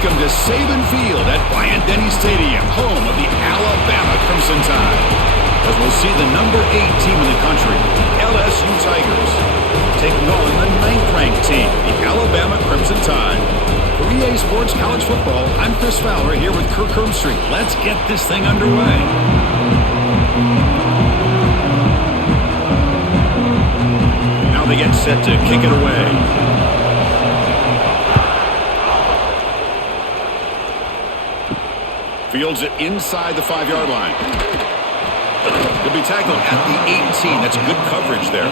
Welcome to Saban Field at Bryant-Denny Stadium, home of the Alabama Crimson Tide. As we'll see the number 8 team in the country, the LSU Tigers, taking on the 9th-ranked team, the Alabama Crimson Tide. For EA Sports College Football, I'm Chris Fowler here with Kirk Herbstreit. Let's get this thing underway. Now they get set to kick it away. Fields it inside the 5-yard line. He'll be tackled at the 18. That's good coverage there.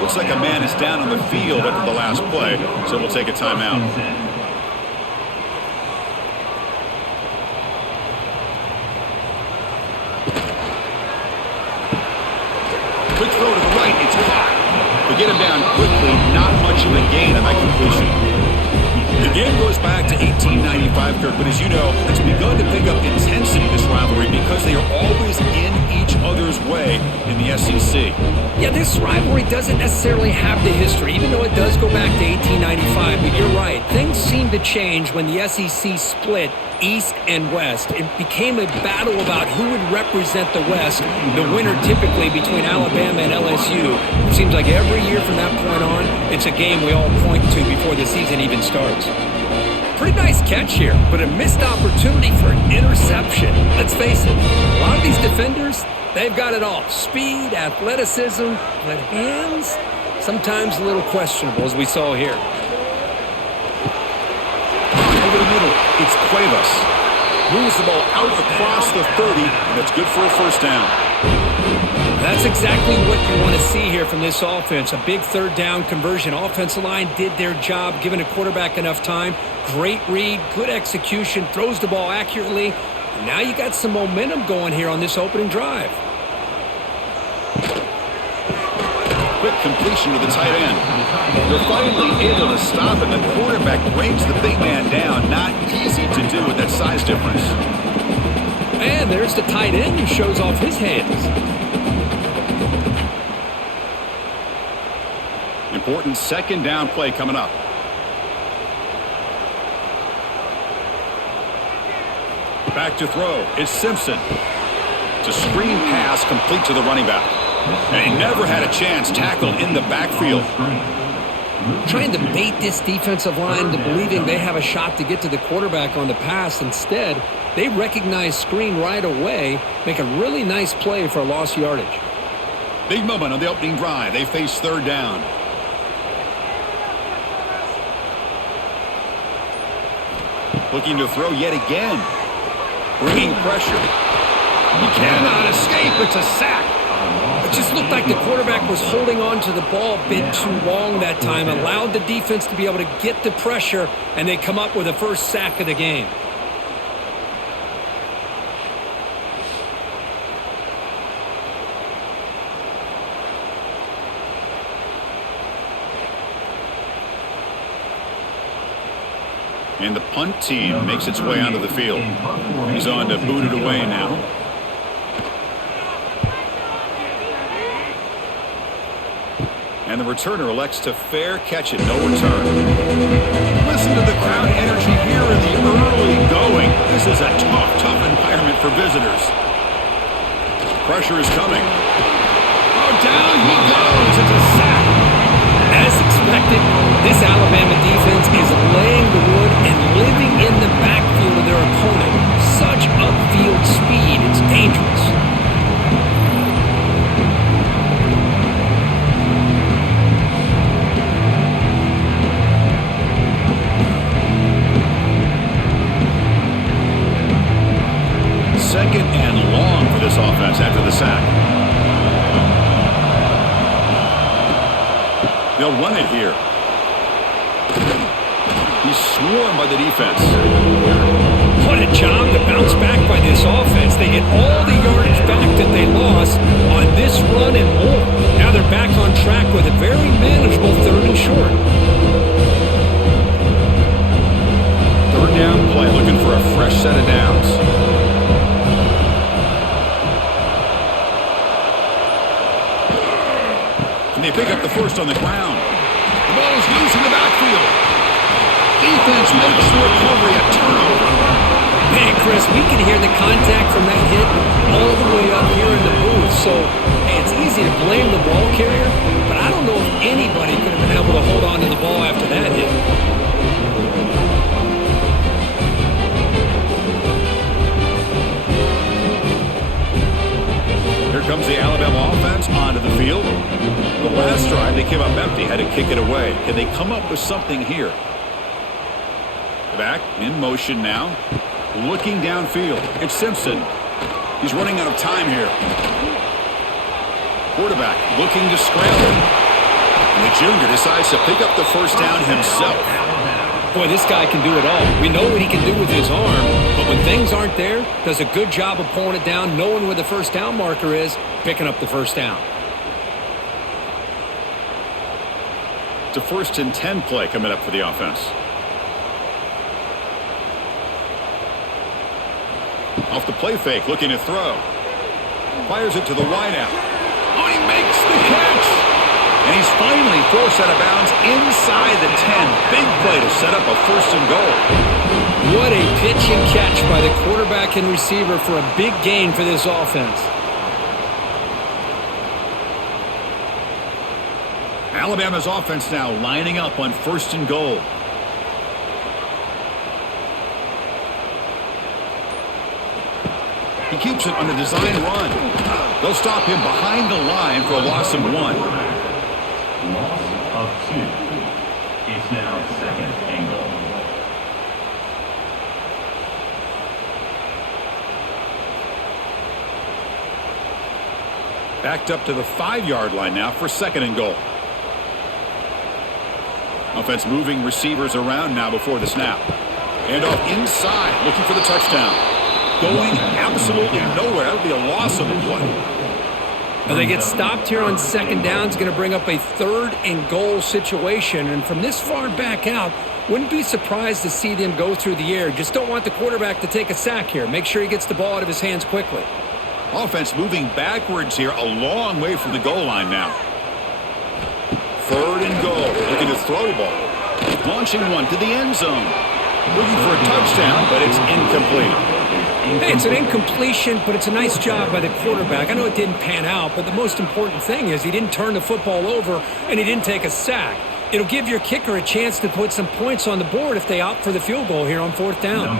Looks like a man is down on the field after the last play, so we'll take a timeout. Quick throw to the right. It's caught. They get him down quickly. Not much of a gain on that completion. The game goes back to 1895, Kirk, but as you know, it's begun to pick up intensity, this rivalry, because they are always in each other's way in the SEC. Yeah, this rivalry doesn't necessarily have the history, even though it does go back to 1895, but you're right. Things seem to change when the SEC split East and West. It became a battle about who would represent the West, the winner typically between Alabama and LSU. It seems like every year from that point on, it's a game we all point to before the season even starts. Pretty nice catch here, but a missed opportunity for an interception. Let's face it, a lot of these defenders, they've got it all. Speed, athleticism, but hands, sometimes a little questionable, as we saw here. Over the middle, it's Cuevas. Moves the ball out across the 30, and it's good for a first down. That's exactly what you want to see here from this offense. A big third down conversion. Offensive line did their job, giving a quarterback enough time. Great read, good execution, throws the ball accurately. And now you got some momentum going here on this opening drive. Quick completion to the tight end. They're finally able to stop it. The quarterback brings the big man down. Not easy to do with that size difference. And there's the tight end who shows off his hands. Important second down play coming up. Back to throw. It's Simpson. It's a screen pass complete to the running back. And he never had a chance tackled in the backfield. Trying to bait this defensive line into believing they have a shot to get to the quarterback on the pass. Instead, they recognize screen right away, make a really nice play for a lost yardage. Big moment on the opening drive. They face third down. Looking to throw yet again. Bringing pressure. He cannot escape. It's a sack. It just looked like the quarterback was holding on to the ball a bit too long that time. Allowed the defense to be able to get the pressure, and they come up with the first sack of the game. And the punt team makes its way onto the field. He's on to boot it away now. And the returner elects to fair catch it, no return. Listen to the crowd energy here in the early going. This is a tough environment for visitors. Pressure is coming. Oh, down he goes. It's a sack. As expected, this Alabama defense is laying the wood and living in the backfield of their opponent. Such upfield speed, it's dangerous. Second and long for this offense after the sack. They'll run it here. He's swarmed by the defense. What a job to bounce back by this offense. They get all the yardage back that they lost on this run and more. Now they're back on track with a very manageable third and short. Third down play, looking for a fresh set of downs. And they pick up the first on the ground. The ball is loose in the backfield. defense makes the recovery a turnover. Man, Chris, we can hear the contact from that hit all the way up here in the booth. So, hey, it's easy to blame the ball carrier, but I don't know if anybody could have been able to hold on to the ball after that hit. Here comes the Alabama offense onto the field. The last drive, they came up empty, had to kick it away. Can they come up with something here? Back in motion now. Looking downfield. It's Simpson. He's running out of time here. Quarterback looking to scramble. And the junior decides to pick up the first down himself. Boy, this guy can do it all. We know what he can do with his arm, but when things aren't there, does a good job of pulling it down, knowing where the first down marker is, picking up the first down. It's a 1st and 10 play coming up for the offense. Off the play fake, looking to throw. Fires it to the wideout. Oh, he makes the catch! And he's finally forced out of bounds inside the 10. Big play to set up a 1st and goal. What a pitch and catch by the quarterback and receiver for a big gain for this offense. Alabama's offense now lining up on 1st and goal. He keeps it on the design run. They'll stop him behind the line for a loss of 1. Loss of 2. It's now 2nd and goal. Backed up to the 5-yard line now for 2nd and goal. Offense moving receivers around now before the snap. And off inside, looking for the touchdown. Going absolutely nowhere. That would be a loss of a play. Now they get stopped here on 2nd down. It's going to bring up a 3rd and goal situation. And from this far back out, wouldn't be surprised to see them go through the air. Just don't want the quarterback to take a sack here. Make sure he gets the ball out of his hands quickly. Offense moving backwards here, a long way from the goal line now. 3rd and goal. Looking to throw the ball. Launching one to the end zone. Looking for a touchdown, but it's incomplete. Hey, it's an incompletion, but it's a nice job by the quarterback. I know it didn't pan out, but the most important thing is he didn't turn the football over and he didn't take a sack. It'll give your kicker a chance to put some points on the board if they opt for the field goal here on 4th down.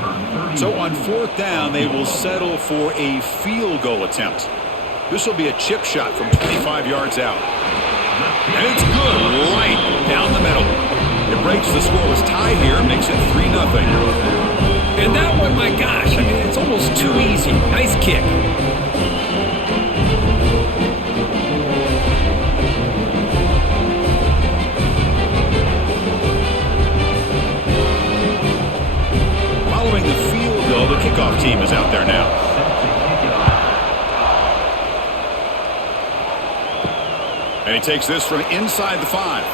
So on 4th down, they will settle for a field goal attempt. This will be a chip shot from 25 yards out. And it's good, right down the middle. It breaks the scoreless tie here, makes it 3-0. And that one, my gosh, I mean, it's almost too easy. Nice kick. Following the field goal, the kickoff team is out there now. And he takes this from inside the 5.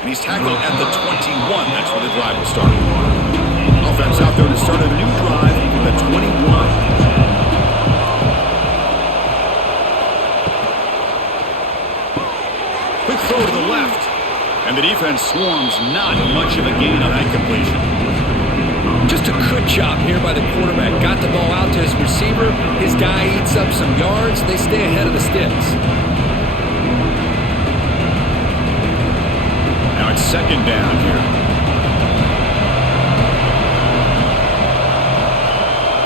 And he's tackled at the 21. That's where the drive will start. Offense out there to start a new drive at the 21. Quick throw to the left. And the defense swarms, not much of a gain on that completion. Just a good job here by the quarterback. Got the ball out to his receiver. His guy eats up some yards. They stay ahead of the sticks. Now it's 2nd down here.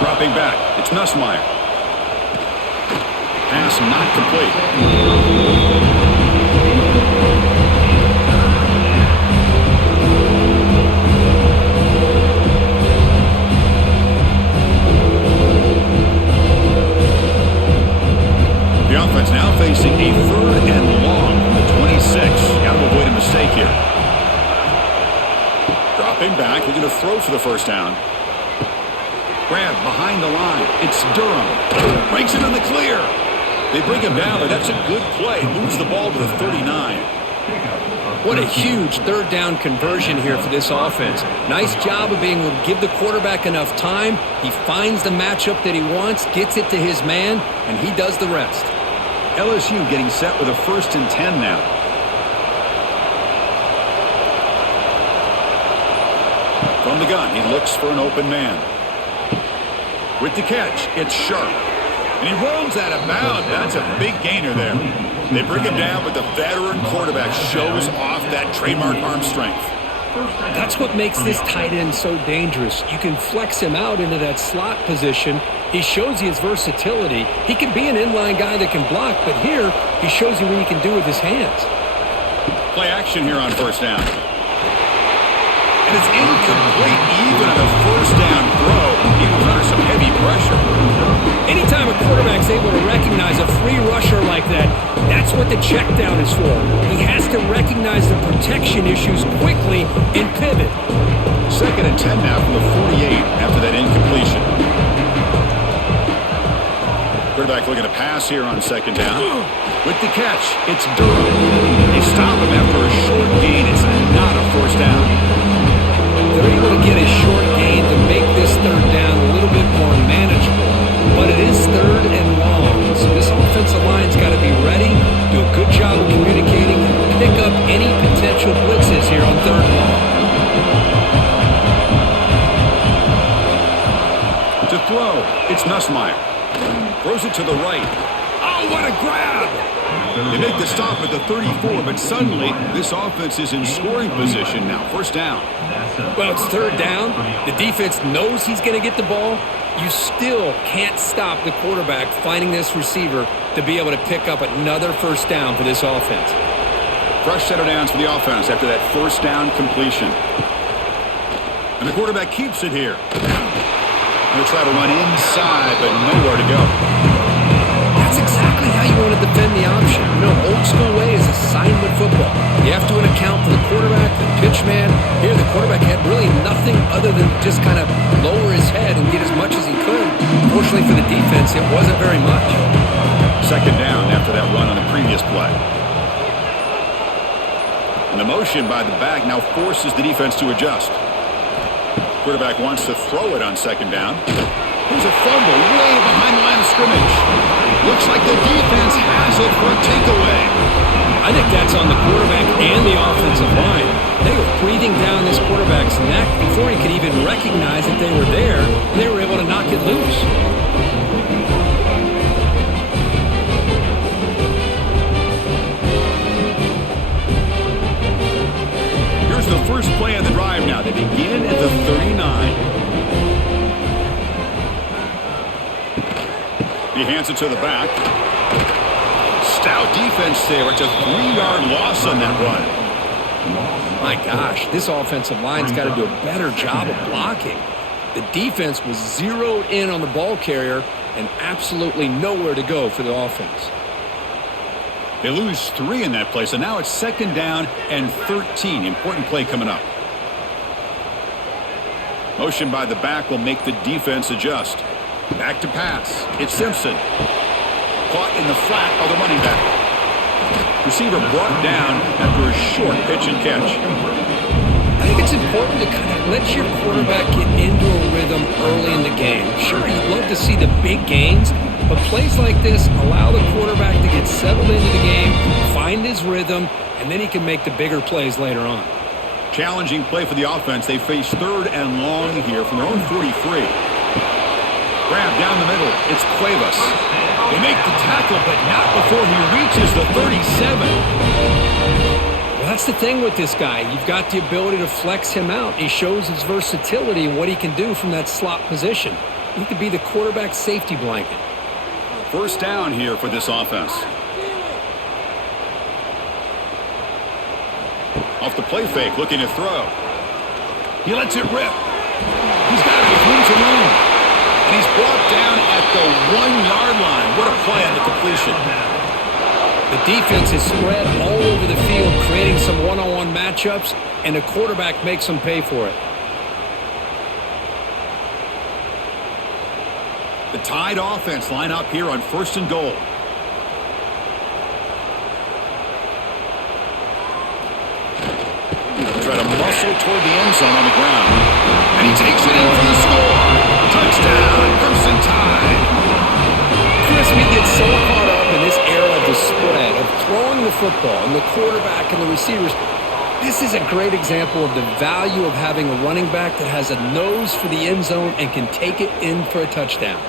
Dropping back. It's Nussmeier. Pass not complete. The offense now facing a 3rd and long from the 26. Got to avoid a mistake here. Dropping back, looking to throw for the first down. Grab behind the line. It's Durham. Breaks it in the clear. They bring him down, but that's a good play. Moves the ball to the 39. What a huge 3rd down conversion here for this offense. Nice job of being able to give the quarterback enough time. He finds the matchup that he wants, gets it to his man, and he does the rest. LSU getting set with a 1st and 10 now. From the gun, he looks for an open man. With the catch, it's Sharp. And he rolls out of bounds. That's a big gainer there. They bring him down, but the veteran quarterback shows off that trademark arm strength. That's what makes this tight end so dangerous. You can flex him out into that slot position. He shows you his versatility. He can be an inline guy that can block, but here he shows you what he can do with his hands. Play action here on first down. And it's incomplete even on a first down throw. He was under some heavy pressure. Anytime a quarterback's able to recognize a free rusher like that, that's what the check down is for. He has to recognize the protection issues quickly and pivot. 2nd and 10 now from the 48 after that incompletion. Quarterback looking to pass here on 2nd down. With the catch, it's Durham. They stop him after a short gain. It's not a first down. They're able to get a short gain to make this 3rd down a little bit more manageable. But it is 3rd and long, so this offensive line's got to be ready, do a good job of communicating, and pick up any potential blitzes here on 3rd and long. To throw, it's Nussmeier. Throws it to the right. Oh, what a grab! They make the stop at the 34, but suddenly this offense is in scoring position now. First down. Well, it's 3rd down. The defense knows he's going to get the ball. You still can't stop the quarterback finding this receiver to be able to pick up another first down for this offense. Fresh set of downs for the offense after that first down completion. And the quarterback keeps it here. Going to try to run inside, but nowhere to go. That's exactly how you want to defend the option. You know, old school way is assignment football. You have to account for the quarterback, the pitch man. Here, the quarterback had really nothing other than just kind of lower his head and get as much as he could. Fortunately for the defense, it wasn't very much. 2nd down after that run on the previous play. And the motion by the back now forces the defense to adjust. Quarterback wants to throw it on 2nd down. Here's a fumble way behind the line of scrimmage. Looks like the defense has it for a takeaway. I think that's on the quarterback and the offensive line. They were breathing down this quarterback's neck before he could even recognize that they were there, and they were able to knock it loose. Here's the first play of the drive now. They begin at the 39. He hands it to the back. Stout defense there. It's a 3-yard loss on that run. My gosh, this offensive line's got to do a better job of blocking. The defense was zeroed in on the ball carrier and absolutely nowhere to go for the offense. They lose 3 in that play, so now it's 2nd down and 13. Important play coming up. Motion by the back will make the defense adjust. Back to pass. It's Simpson. Caught in the flat by the running back. Receiver brought down after a short pitch and catch. I think it's important to kind of let your quarterback get into a rhythm early in the game. Sure, you'd love to see the big gains, but plays like this allow the quarterback to get settled into the game, find his rhythm, and then he can make the bigger plays later on. Challenging play for the offense. They face 3rd and long here from their own 43. Grab down the middle. It's Cuevas. They make the tackle, but not before he reaches the 37. Well, that's the thing with this guy. You've got the ability to flex him out. He shows his versatility and what he can do from that slot position. He could be the quarterback safety blanket. First down here for this offense. Off the play fake, looking to throw. He lets it rip. He's got it with room to run. And he's brought down at the 1-yard line. What a play on the completion. The defense is spread all over the field, creating some one-on-one matchups, and the quarterback makes them pay for it. The Tide offense line up here on 1st and goal. Try to muscle toward the end zone on the ground. And he takes it in for the score. Touchdown, Crimson Tide. Chris, we get so caught up in this era of the spread, of throwing the football, and the quarterback and the receivers. This is a great example of the value of having a running back that has a nose for the end zone and can take it in for a touchdown.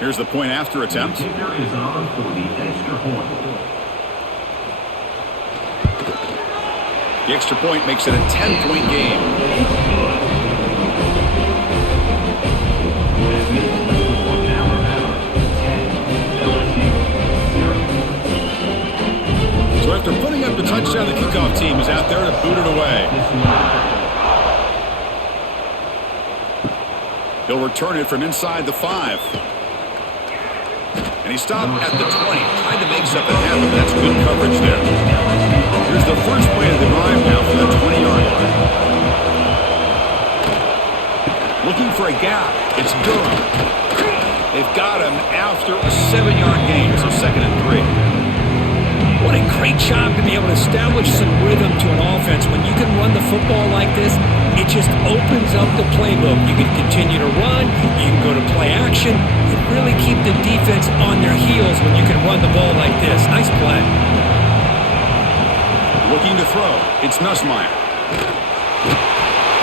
Here's the point after attempt. The kicker is on for the extra point. The extra point makes it a 10-point game. That makes the score Alabama 10, LSU 0. So after putting up the touchdown, the kickoff team is out there to boot it away. He'll return it from inside the 5. And he stopped at the 20. Tried to make something happen, but that's good coverage there. Here's the first play of the drive now from the 20-yard line. Looking for a gap. It's Durham. They've got him after a 7-yard gain, so 2nd and 3. What a great job to be able to establish some rhythm to an offense. When you can run the football like this, it just opens up the playbook. You can continue to run, you can go to play action, and really keep the defense on their heels when you can run the ball like this. Nice play. Looking to throw. It's Nussmeier.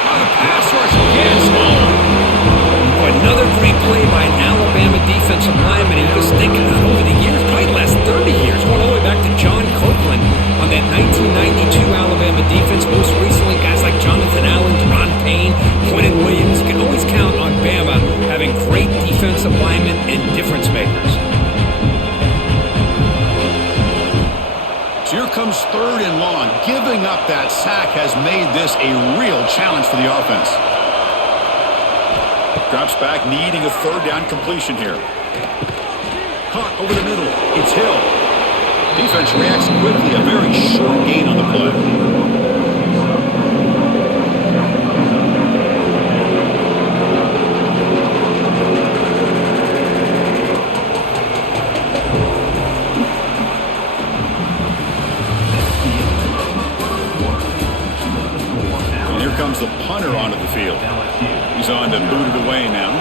On the pass rush again. Another great play by an Alabama defensive lineman. He was thinking about over the years, probably the last 30 years, going all the way back to John Copeland on that 1992 Alabama defense. Most recently, guys like Jonathan Allen, Deron Payne, Quentin Williams. You can always count on Bama having great defensive linemen and difference makers. So here comes 3rd and long. Giving up that sack has made this a real challenge for the offense. Drops back, needing a 3rd down completion here. Caught over the middle. It's Hill. Defense reacts quickly. A very short gain on the play. And here comes the punter onto the field. He's on to boot it away now.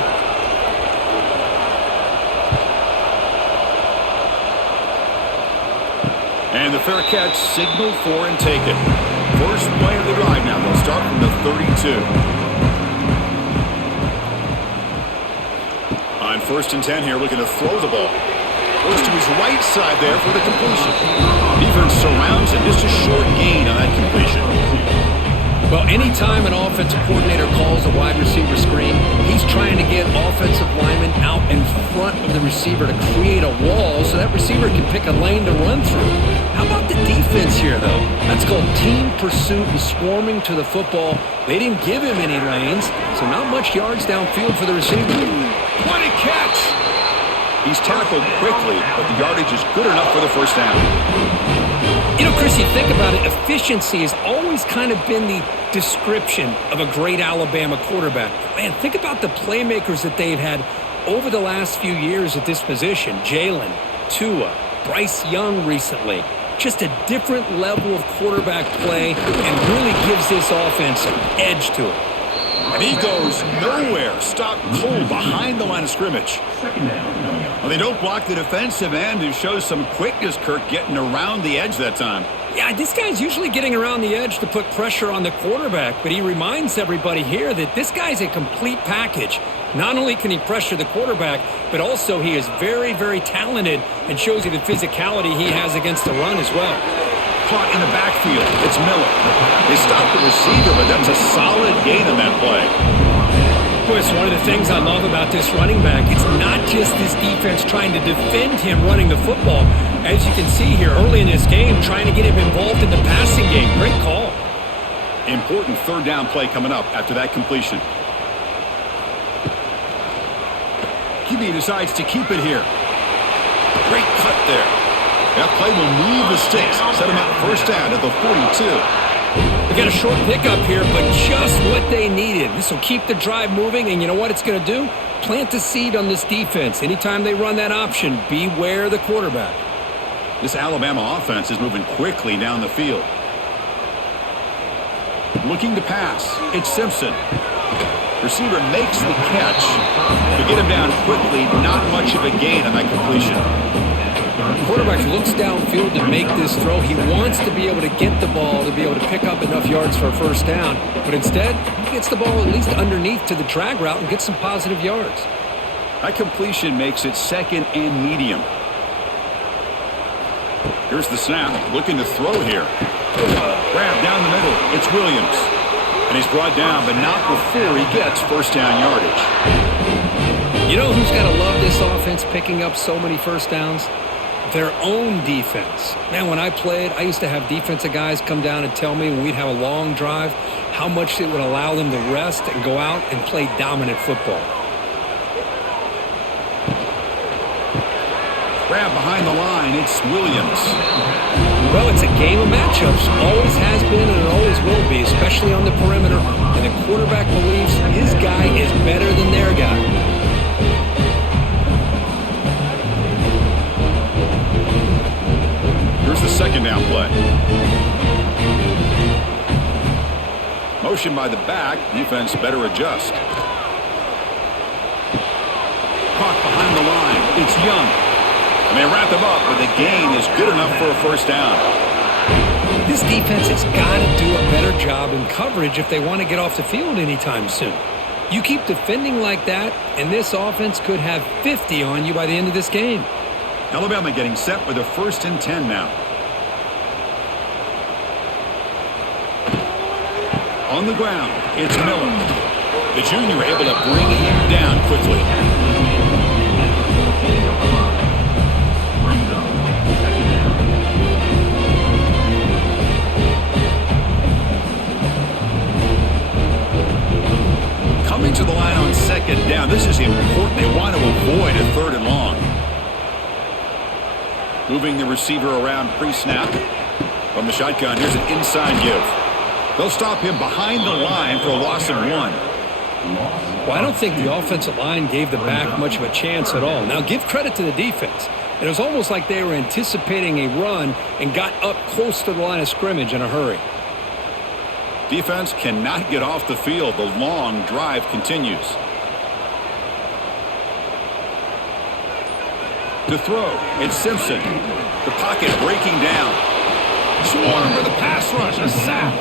And the fair catch signaled for and taken. First play of the drive now. They'll start from the 32. On 1st and 10 here, looking to throw the ball. Goes to his right side there for the completion. Defense surrounds and just a short gain on that completion. Well, anytime an offensive coordinator calls a wide receiver screen, he's trying to get offensive linemen out in front of the receiver to create a wall so that receiver can pick a lane to run through. How about the defense here, though? That's called team pursuit and swarming to the football. They didn't give him any lanes, so not much yards downfield for the receiver. What a catch! He's tackled quickly, but the yardage is good enough for the first down. You know, Chris, you think about it, efficiency has always kind of been the description of a great Alabama quarterback. Man, think about the playmakers that they've had over the last few years at this position. Jalen, Tua, Bryce Young recently. Just a different level of quarterback play and really gives this offense an edge to it. And he goes nowhere. Stopped cold behind the line of scrimmage. Well, they don't block the defensive end, who shows some quickness, Kirk, getting around the edge that time. Yeah, this guy's usually getting around the edge to put pressure on the quarterback, but he reminds everybody here that this guy's a complete package. Not only can he pressure the quarterback, but also he is very, very talented and shows you the physicality he has against the run as well. Caught in the backfield. It's Miller. They stopped the receiver, but that's a solid gain on that play. Boy, it's one of the things I love about this running back. It's not just this defense trying to defend him running the football. As you can see here early in this game, trying to get him involved in the passing game. Great call. Important 3rd down play coming up after that completion. QB decides to keep it here. Great cut there. That play will move the sticks. Set him up 1st down at the 42. We got a short pickup here, but just what they needed. This will keep the drive moving, and you know what it's going to do? Plant the seed on this defense. Anytime they run that option, beware the quarterback. This Alabama offense is moving quickly down the field. Looking to pass. It's Simpson. Receiver makes the catch. To get him down quickly, not much of a gain on that completion. Quarterback looks downfield to make this throw. He wants to be able to get the ball to be able to pick up enough yards for a first down. But instead, he gets the ball at least underneath to the drag route and gets some positive yards. That completion makes it second and medium. Here's the snap. Looking to throw here. Grab down the middle. It's Williams. And he's brought down, but not before he gets first down yardage. You know who's got to love this offense picking up so many first downs? Their own defense. Man, when I played, I used to have defensive guys come down and tell me when we'd have a long drive how much it would allow them to rest and go out and play dominant football. Grab behind the line. It's Williams. Well, it's a game of matchups. Always has been and it always will be, especially on the perimeter. And the quarterback believes his guy is better than their guy. Here's the second down play. Motion by the back. Defense better adjust. Caught behind the line. It's Young. And they wrap him up, but the gain is good enough for a first down. This defense has got to do a better job in coverage if they want to get off the field anytime soon. You keep defending like that, and this offense could have 50 on you by the end of this game. Alabama getting set with a 1st and 10 now. On the ground, it's Miller. The junior able to bring him down quickly. Coming to the line on second down. This is important. They want to avoid a 3rd and long. Moving the receiver around pre-snap. From the shotgun, here's an inside give. They'll stop him behind the line for a loss of 1. Well, I don't think the offensive line gave the back much of a chance at all. Now, give credit to the defense. It was almost like they were anticipating a run and got up close to the line of scrimmage in a hurry. Defense cannot get off the field. The long drive continues. To throw, it's Simpson. The pocket breaking down. Swarm with a pass rush, a sack.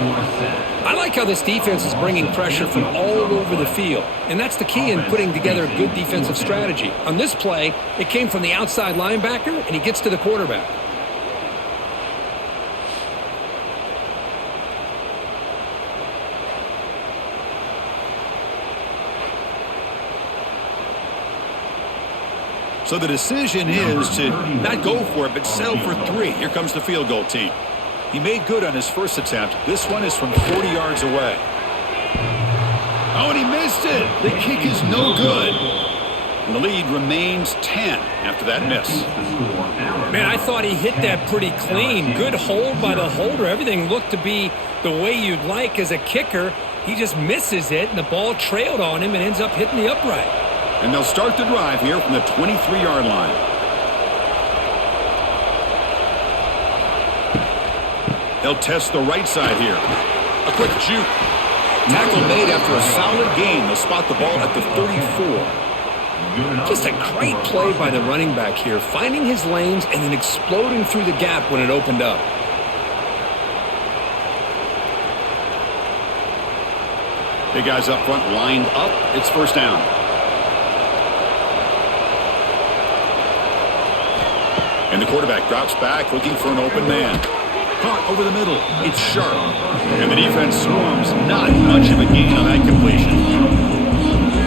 I like how this defense is bringing pressure from all over the field, and that's the key in putting together a good defensive strategy. On this play, it came from the outside linebacker, and he gets to the quarterback. So the decision is to not go for it, but settle for 3. Here comes the field goal team. He made good on his first attempt. This one is from 40 yards away. Oh, and he missed it. The kick is no good. And the lead remains 10 after that miss. Man, I thought he hit that pretty clean. Good hold by the holder. Everything looked to be the way you'd like as a kicker. He just misses it, and the ball trailed on him and ends up hitting the upright. And they'll start the drive here from the 23-yard line. They'll test the right side here. A quick juke. Tackle made after a solid gain. They'll spot the ball at the 34. Just a great play by the running back here, finding his lanes and then exploding through the gap when it opened up. Big guys up front lined up. It's first down. And the quarterback drops back looking for an open man. Caught over the middle. It's Sharp. And the defense swarms. Not much of a gain on that completion.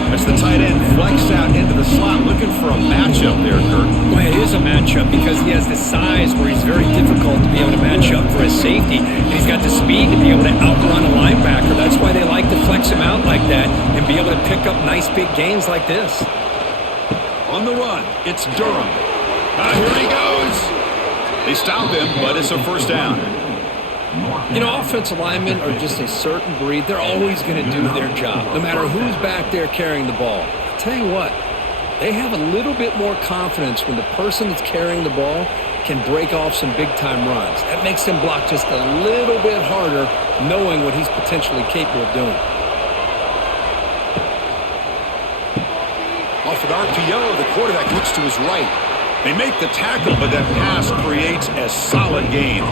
As the tight end flex out into the slot looking for a matchup there, Kurt. Well, it is a matchup because he has the size where he's very difficult to be able to match up for his safety. And he's got the speed to be able to outrun a linebacker. That's why they like to flex him out like that and be able to pick up nice big gains like this. On the run, it's Durham. Here he goes. They stop him, but it's a first down. You know, offensive linemen are just a certain breed. They're always going to do their job, no matter who's back there carrying the ball. I'll tell you what, they have a little bit more confidence when the person that's carrying the ball can break off some big-time runs. That makes him block just a little bit harder, knowing what he's potentially capable of doing. Off an RPO, the quarterback looks to his right. They make the tackle, but that pass creates a solid gain.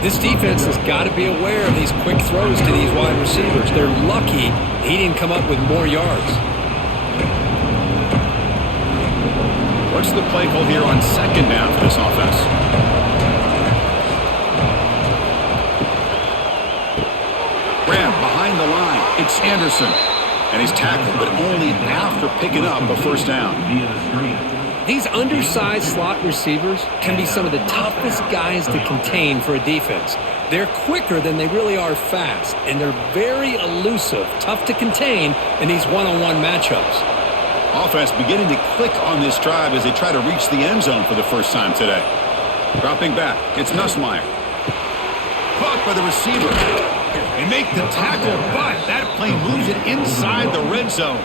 This defense has got to be aware of these quick throws to these wide receivers. They're lucky he didn't come up with more yards. What's the play call here on second down for this offense? Grab behind the line. It's Anderson. And he's tackled, but only after picking up a first down. These undersized slot receivers can be some of the toughest guys to contain for a defense. They're quicker than they really are fast, and they're very elusive, tough to contain in these one-on-one matchups. Offense beginning to click on this drive as they try to reach the end zone for the first time today. Dropping back, it's Nussmeier. Caught by the receiver. They make the tackle, but that play moves it inside the red zone.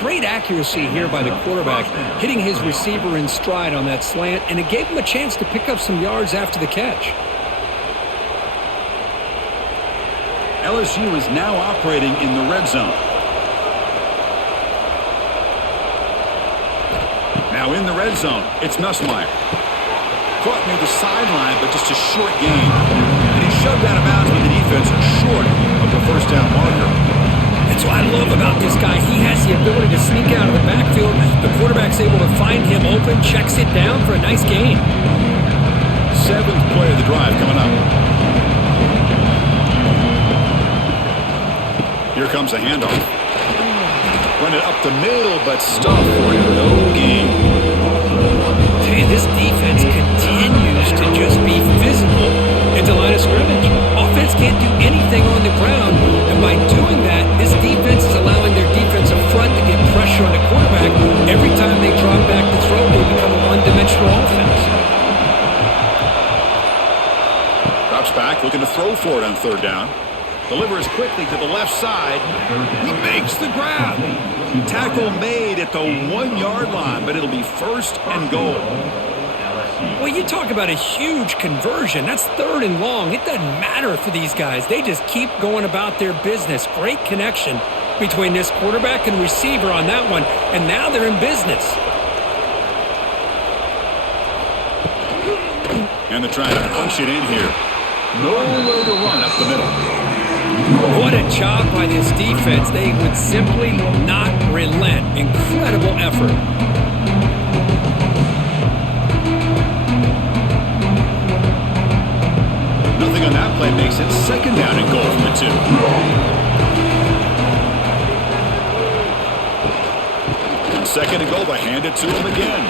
Great accuracy here by the quarterback, hitting his receiver in stride on that slant, and it gave him a chance to pick up some yards after the catch. LSU is now operating in the red zone. Now in the red zone, it's Nussmeier. Caught near the sideline, but just a short gain. And he's shoved out of bounds with the defense short of the first down marker. That's what I love about this guy. He has the ability to sneak out of the backfield. The quarterback's able to find him open, checks it down for a nice gain. Seventh play of the drive coming up. Here comes a handoff. Run it up the middle, but stuffed for no gain. Hey, this defense continues to just be physical into line of scrimmage. Offense can't do anything on the ground, and by doing that, this defense is allowing their defensive front to get pressure on the quarterback. Every time they drop back to throw, they become a one-dimensional offense. Drops back, looking to throw for it on third down. Delivers quickly to the left side. He makes the grab. Tackle made at the 1 yard line, but it'll be first and goal. Well, you talk about a huge conversion. That's third and long. It doesn't matter for these guys. They just keep going about their business. Great connection between this quarterback and receiver on that one, and now they're in business. And they're trying to punch it in here. Nowhere to run up the middle. What a job by this defense. They would simply not relent. Incredible effort. Nothing on that play makes it second down and goal from the 2. And second and goal, they hand it to him again.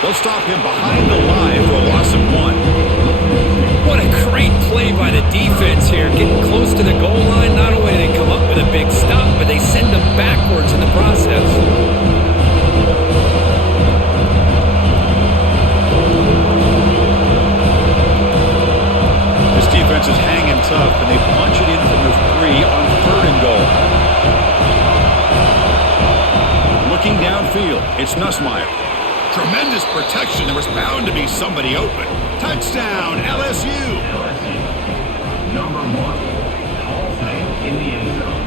They'll stop him behind the line for a loss of 1. What a great play by the defense here. Getting close to the goal line, not only do they come up with a big stop, but they send them backwards in the process. This defense is hanging tough, and they punch it in from the 3 on third and goal. Looking downfield, it's Nussmeier. Tremendous protection. There was bound to be somebody open. Touchdown, LSU. LSU, number 1, Hall Fame in the end zone.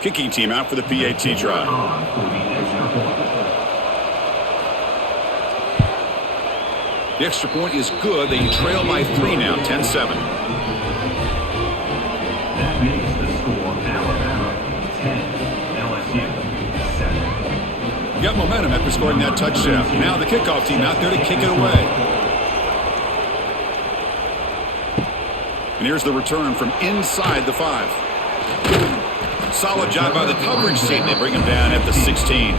Kicking team out for the PAT try. The extra point is good. They trail by 3 now, 10-7. That makes the score Alabama 10, LSU 7. You got momentum after scoring that touchdown. Now the kickoff team out there to kick it away. And here's the return from inside the 5. Solid job by the coverage team. They bring him down at the 16.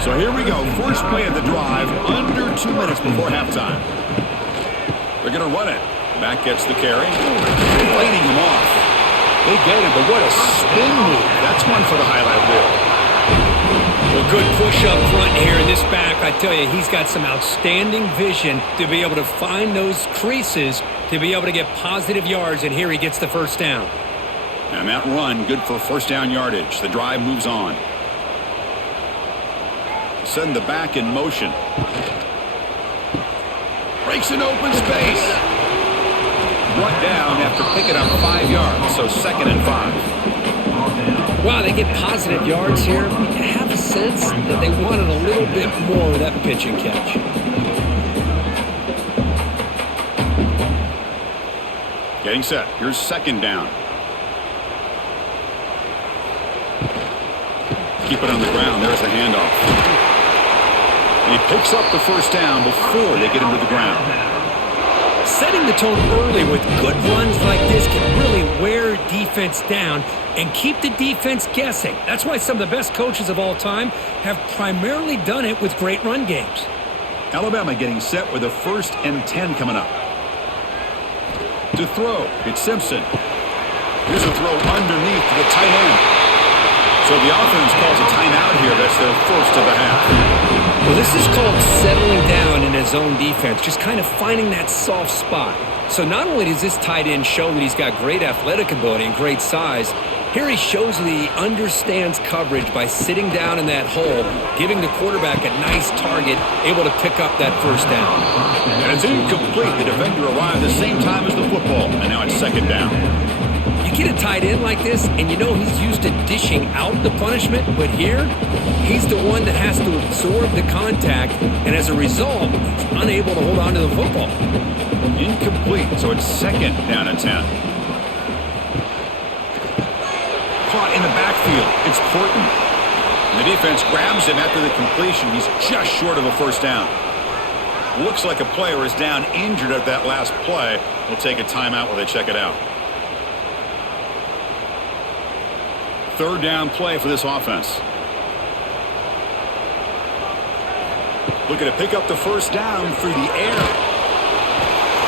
So here we go. First play of the drive, under 2 minutes before halftime. They're going to run it. Back gets the carry. Fighting him off. They get him, but what a spin move. That's one for the highlight reel. Well, good push up front here in this back. I tell you, he's got some outstanding vision to be able to find those creases, to be able to get positive yards, and here he gets the first down. And that run, good for first down yardage. The drive moves on. Send the back in motion. Breaks an open space. Brought down after picking up 5 yards, so 2nd and 5. Wow, they get positive yards here. I have a sense that they wanted a little bit more of that pitch and catch. Getting set. Here's 2nd down. Keep it on the ground. There's the handoff. And he picks up the first down before they get him to the ground. Setting the tone early with good runs like this can really wear defense down and keep the defense guessing. That's why some of the best coaches of all time have primarily done it with great run games. Alabama getting set with a 1st and 10 coming up. To throw, it's Simpson. Here's a throw underneath to the tight end. So the offense calls a timeout here. That's their first of the half. Well, this is called settling down in his own defense, just kind of finding that soft spot. So not only does this tight end show that he's got great athletic ability and great size, here he shows that he understands coverage by sitting down in that hole, giving the quarterback a nice target, able to pick up that first down. And it's incomplete. The defender arrived the same time as the football, and now it's 2nd down. You get a tight end like this, and you know he's used to dishing out the punishment, but here, he's the one that has to absorb the contact, and as a result, he's unable to hold on to the football. Incomplete, so it's 2nd down and 10. Caught in the backfield. It's Porton. The defense grabs him after the completion. He's just short of a first down. Looks like a player is down injured at that last play. We'll take a timeout while they check it out. 3rd down play for this offense. Looking to pick up the first down through the air.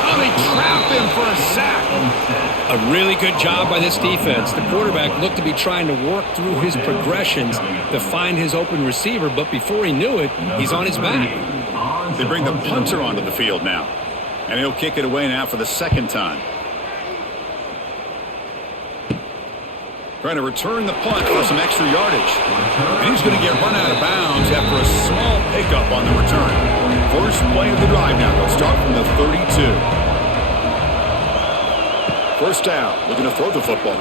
Oh, they trap him for a sack. A really good job by this defense. The quarterback looked to be trying to work through his progressions to find his open receiver, but before he knew it, he's on his back. They bring the punter onto the field now, and he'll kick it away now for the 2nd time. Trying to return the punt for some extra yardage. And he's going to get run out of bounds after a small pickup on the return. First play of the drive now. They'll start from the 32. First down. Looking to throw the football.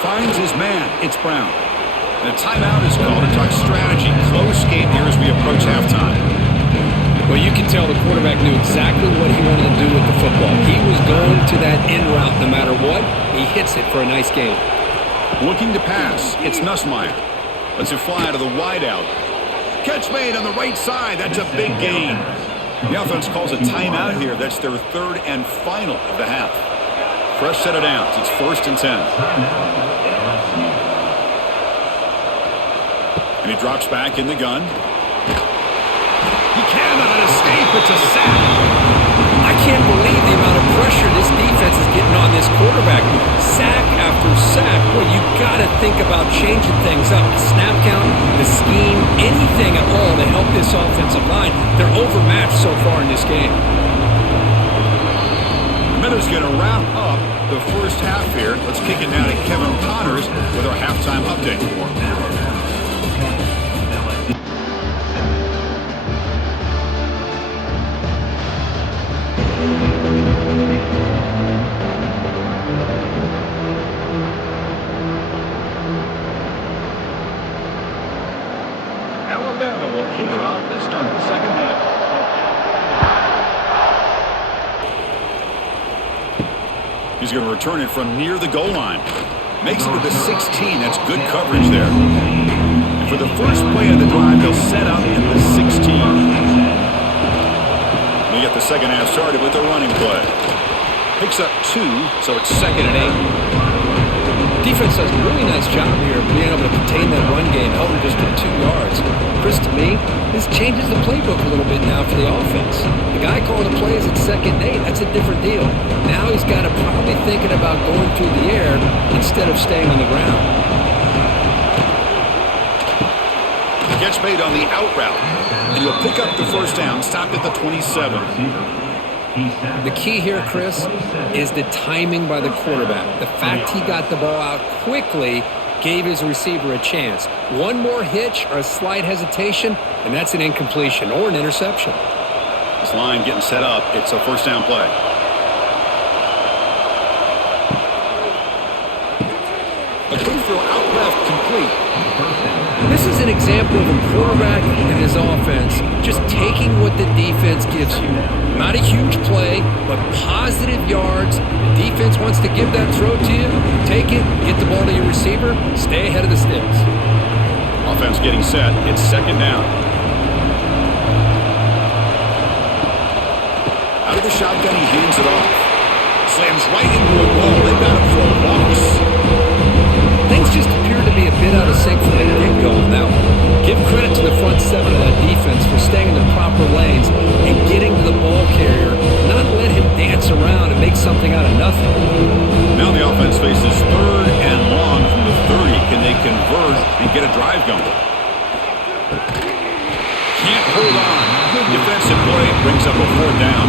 Finds his man. It's Brown. And a timeout is called to talk strategy. Close game here as we approach halftime. Well, you can tell the quarterback knew exactly what he wanted to do with the football. He was going to that in route no matter what. He hits it for a nice gain. Looking to pass. It's Nussmeier. Lets it fly to the wideout. Catch made on the right side. That's a big gain. The offense calls a timeout here. That's their 3rd and final of the half. Fresh set of downs. It's 1st and 10. And he drops back in the gun. He cannot escape. It's a sack. I can't believe the amount of pressure this defense is getting on this quarterback. Sack after sack. Well, you got to think about changing things up. The snap count, the scheme, anything at all to help this offensive line. They're overmatched so far in this game. The minute's going to wrap up the first half here. Let's kick it down to Kevin Connors with our halftime update. Alabama will kick it off to start the second half. He's going to return it from near the goal line. Makes it to the 16. That's good coverage there. And for the first play of the drive, they'll set up in the 16. We get the second half started with a running play. Picks up 2, so it's 2nd and 8. defense does a really nice job here of being able to contain that run game, held them just to 2 yards. Chris, to me, this changes the playbook a little bit now for the offense. The guy calling the plays at 2nd and 8, that's a different deal. Now he's got to probably thinking about going through the air instead of staying on the ground. Catch made on the out route, and he'll pick up the first down, stopped at the 27. The key here, Chris, is the timing by the quarterback. The fact he got the ball out quickly gave his receiver a chance. One more hitch or a slight hesitation, and that's an incompletion or an interception. This line getting set up. It's a first down play. A quick throw out left, complete. This is an example of a quarterback and his offense just taking what the defense gives you. Not a huge play, but positive yards. The defense wants to give that throw to you. Take it, get the ball to your receiver, stay ahead of the sticks. Offense getting set. It's 2nd down. Out of the shotgun, he hands it off. Slams right into a wall. They've got him for a loss. Things just appear to be a bit out of sync from the get-go on that one. Give credit to the front 7 of that defense for staying in the proper lanes and getting to the ball carrier, not let him dance around and make something out of nothing. Now the offense faces 3rd and long from the 30. Can they convert and get a drive going? Can't hold on. Good defensive play. Brings up a 4th down.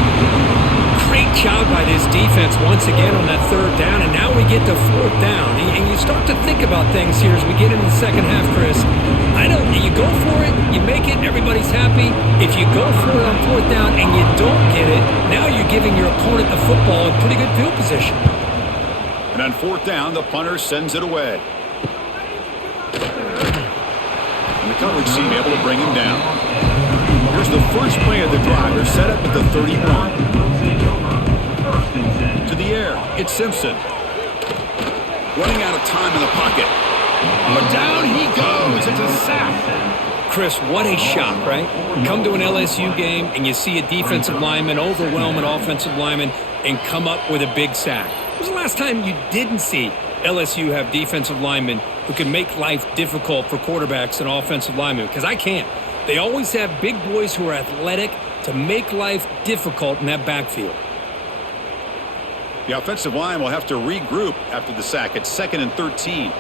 Great job by this defense once again on that 3rd down, and now we get to 4th down. And you start to think about things here as we get into the second half, Chris. I know you go for it, you make it, everybody's happy. If you go for it on 4th down and you don't get it, now you're giving your opponent the football in pretty good field position. And on 4th down, the punter sends it away. And the coverage team able to bring him down. Here's the first play of the drive. They're set up at the 31. To the air, it's Simpson. Running out of time in the pocket. Oh, down he goes. It's a sack. Chris, what a shot, right? Come to an LSU game and you see a defensive lineman overwhelm an offensive lineman and come up with a big sack. When was the last time you didn't see LSU have defensive linemen who can make life difficult for quarterbacks and offensive linemen? Because I can't. They always have big boys who are athletic to make life difficult in that backfield. The offensive line will have to regroup after the sack. It's 2nd and 13.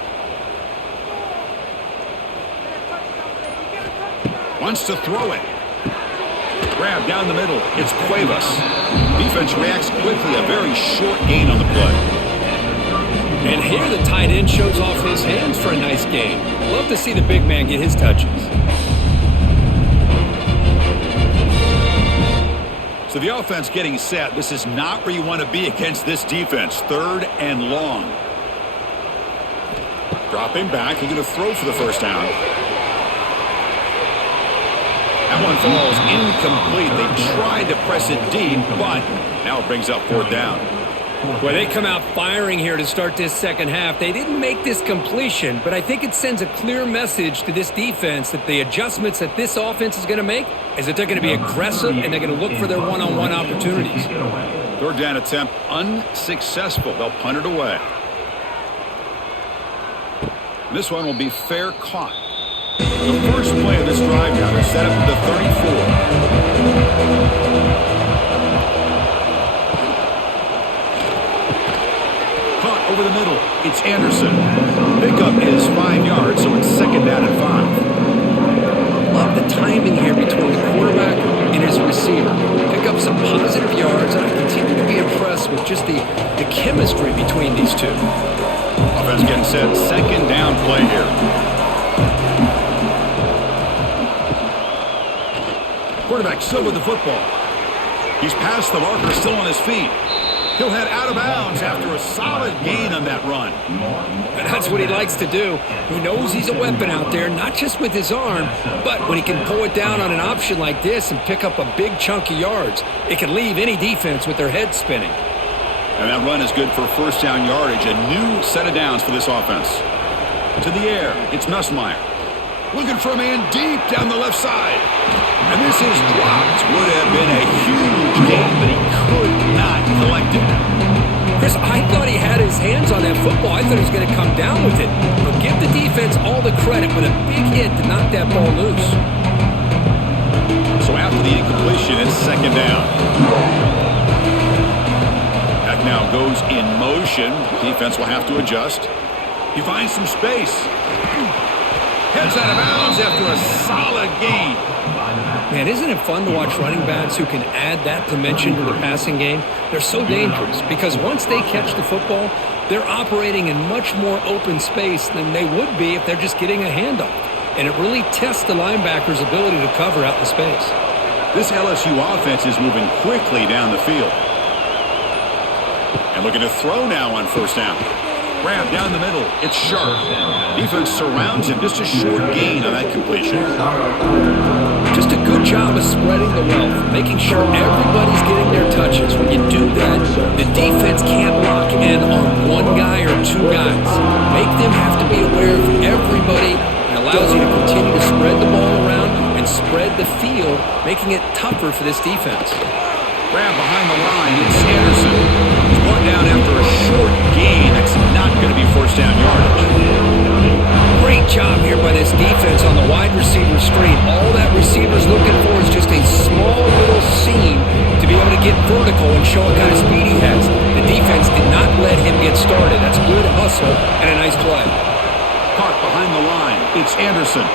Wants to throw it. Grab down the middle. It's Cuevas. Defense reacts quickly. A very short gain on the play. And here the tight end shows off his hands for a nice gain. Love to see the big man get his touches. So the offense getting set. This is not where you want to be against this defense. 3rd and long. Dropping back. He's going to throw for the first down. That one falls incomplete. They tried to press it deep, but now it brings up 4th down. Well, they come out firing here to start this second half. They didn't make this completion, but I think it sends a clear message to this defense that the adjustments that this offense is going to make is that they're going to be aggressive and they're going to look for their one-on-one opportunities. 3rd down attempt unsuccessful. They'll punt it away. This one will be fair caught. The first play of this drive now. They're set up at the 34. Over the middle, it's Anderson. Pickup is 5 yards, so it's 2nd down and 5. Love the timing here between the quarterback and his receiver. Pick up some positive yards, and I continue to be impressed with just the chemistry between these two. Offense getting set. 2nd down play here. Quarterback still with the football. He's past the marker, still on his feet. He'll head out of bounds after a solid gain on that run. And that's what he likes to do. He knows he's a weapon out there, not just with his arm, but when he can pull it down on an option like this and pick up a big chunk of yards, it can leave any defense with their head spinning. And that run is good for first down yardage. A new set of downs for this offense. To the air, it's Nussmeier. Looking for a man deep down the left side. And this is dropped. Would have been a huge gain, but he could not collect it. Chris, I thought he had his hands on that football. I thought he was going to come down with it. But give the defense all the credit with a big hit to knock that ball loose. So after the incompletion, it's second down. That now goes in motion. Defense will have to adjust. He finds some space. Heads out of bounds after a solid gain. Man, isn't it fun to watch running backs who can add that dimension to the passing game? They're so dangerous because once they catch the football, they're operating in much more open space than they would be if they're just getting a handoff. And it really tests the linebacker's ability to cover out the space. This LSU offense is moving quickly down the field. And looking to throw now on first down. Grab down the middle. It's sharp. Defense surrounds him. Just a short gain on that completion. Just a good job of spreading the wealth, making sure everybody's getting their touches. When you do that, the defense can't lock in on one guy or two guys. Make them have to be aware of everybody. It allows you to continue to spread the ball around and spread the field, making it tougher for this defense. Grab behind the line. It's Anderson. He's brought down after a short gain. That's not going to be first down yardage. Great job here by this defense on the wide receiver screen. All that receiver's looking for is just a small little seam to be able to get vertical and show what kind of speed he has. The defense did not let him get started. That's good hustle and a nice play. Caught behind the line. It's Anderson.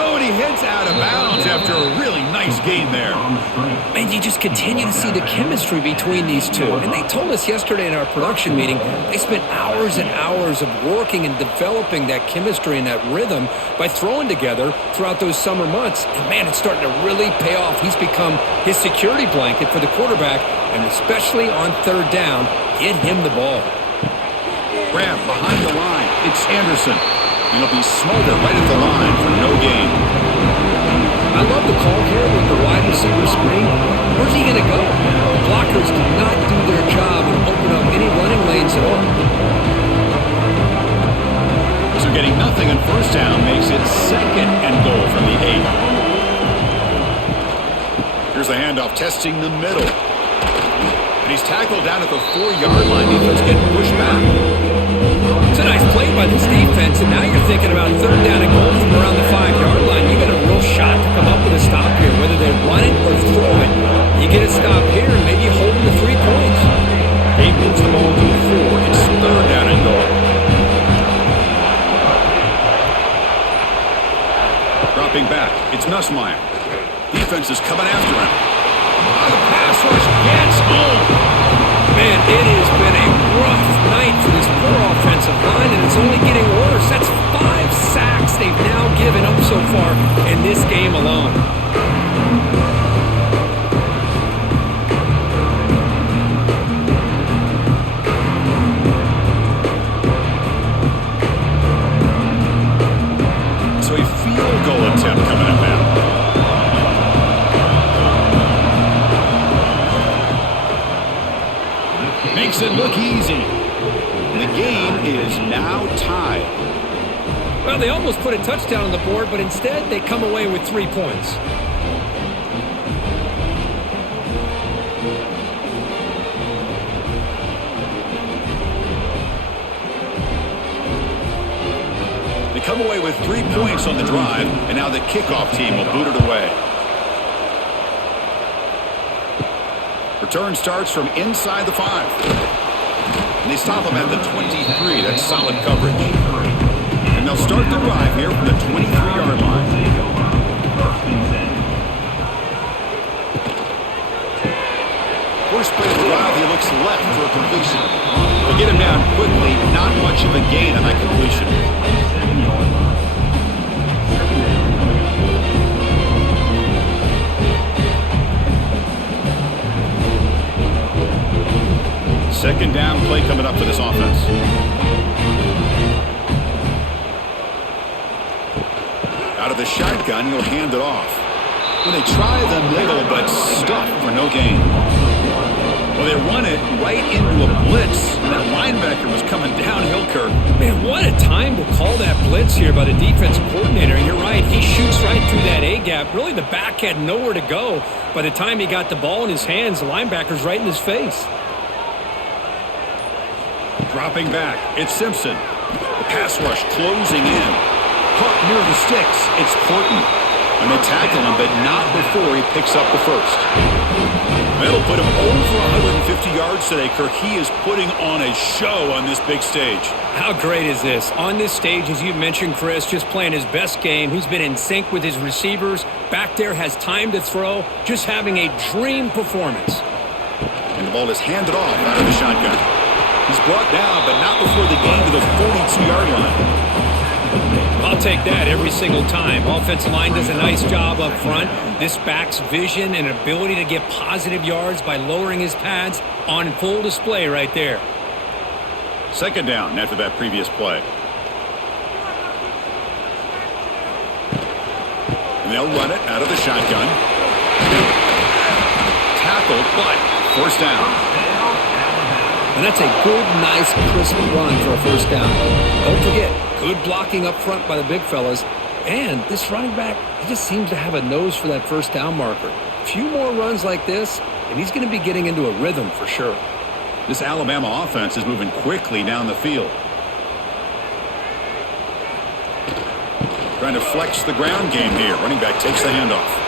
Oh, and he heads out of bounds after a really nice gain there. And you just continue to see the chemistry between these two. And they told us yesterday in our production meeting, they spent hours and hours of working and developing that chemistry and that rhythm by throwing together throughout those summer months. And man, it's starting to really pay off. He's become his security blanket for the quarterback, and especially on third down, get him the ball. Grab behind the line. It's Anderson. And he'll be smothered right at the line for no gain. I love the call here with the wide receiver screen. Where's he going to go? The blockers did not do their job and open up any running lanes at all. So getting nothing on first down makes it second and goal from the 8. Here's the handoff, testing the middle. And he's tackled down at the 4-yard line. Defense getting pushed back. It's a nice play by this defense, and now you're thinking about third down and goal from around the 5-yard line. You got a real shot to come up with a stop here, whether they run it or throw it. You get a stop here, and maybe you hold them to 3 points. He moves the ball to 4. It's third down and goal. Dropping back, it's Nussmeier. Defense is coming after him. The pass rush gets home. Man, it has been a rough night for this poor offensive line, and it's only getting worse. That's 5 sacks they've now given up so far in this game alone. So a field goal attempt coming up now. Makes it look easy. The game is now tied. Well, they almost put a touchdown on the board, but instead they come away with 3 points. They come away with 3 points on the drive, and now the kickoff team will boot it away. Return starts from inside the 5. And they stop him at the 23. That's solid coverage. And they'll start the drive here from the 23-yard line. First play of the drive, he looks left for a completion. They'll get him down quickly. Not much of a gain on that completion. Second down play coming up for this offense. Out of the shotgun, he'll hand it off. When they try the middle, but stuffed for no gain. Well, they run it right into a blitz. That linebacker was coming downhill, Kirk. Man, what a time to call that blitz here by the defensive coordinator. And you're right, he shoots right through that A-gap. Really, the back had nowhere to go. By the time he got the ball in his hands, the linebacker's right in his face. Dropping back, it's Simpson. The pass rush closing in. Caught near the sticks, it's Horton. And they tackle him, but not before he picks up the first. That'll put him over 150 yards today, Kirk. He is putting on a show on this big stage. How great is this? On this stage, as you mentioned, Chris, just playing his best game. He's been in sync with his receivers. Back there, has time to throw. Just having a dream performance. And the ball is handed off out of the shotgun. He's brought down, but not before the gain to the 42-yard line. I'll take that every single time. Offensive line does a nice job up front. This back's vision and ability to get positive yards by lowering his pads on full display right there. Second down after that previous play. And they'll run it out of the shotgun. Tackled, but first down. And that's a good, nice, crisp run for a first down. Don't forget, good blocking up front by the big fellas. And this running back, he just seems to have a nose for that first down marker. A few more runs like this, and he's going to be getting into a rhythm for sure. This Alabama offense is moving quickly down the field. Trying to flex the ground game here. Running back takes the handoff.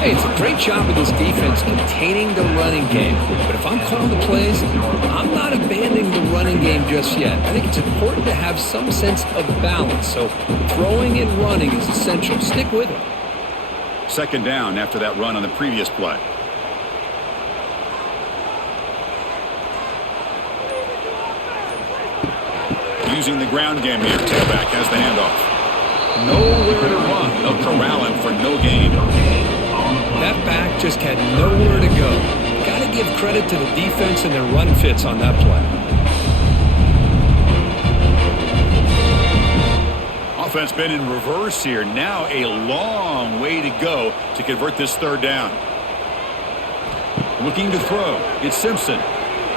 Hey, it's a great job of this defense containing the running game. But if I'm calling the plays, I'm not abandoning the running game just yet. I think it's important to have some sense of balance. So throwing and running is essential. Stick with it. Second down after that run on the previous play. Using the ground game here. Tailback has the handoff. Nowhere to run. They'll corral him for no gain. That back just had nowhere to go. Got to give credit to the defense and their run fits on that play. Offense been in reverse here. Now a long way to go to convert this third down. Looking to throw. It's Simpson.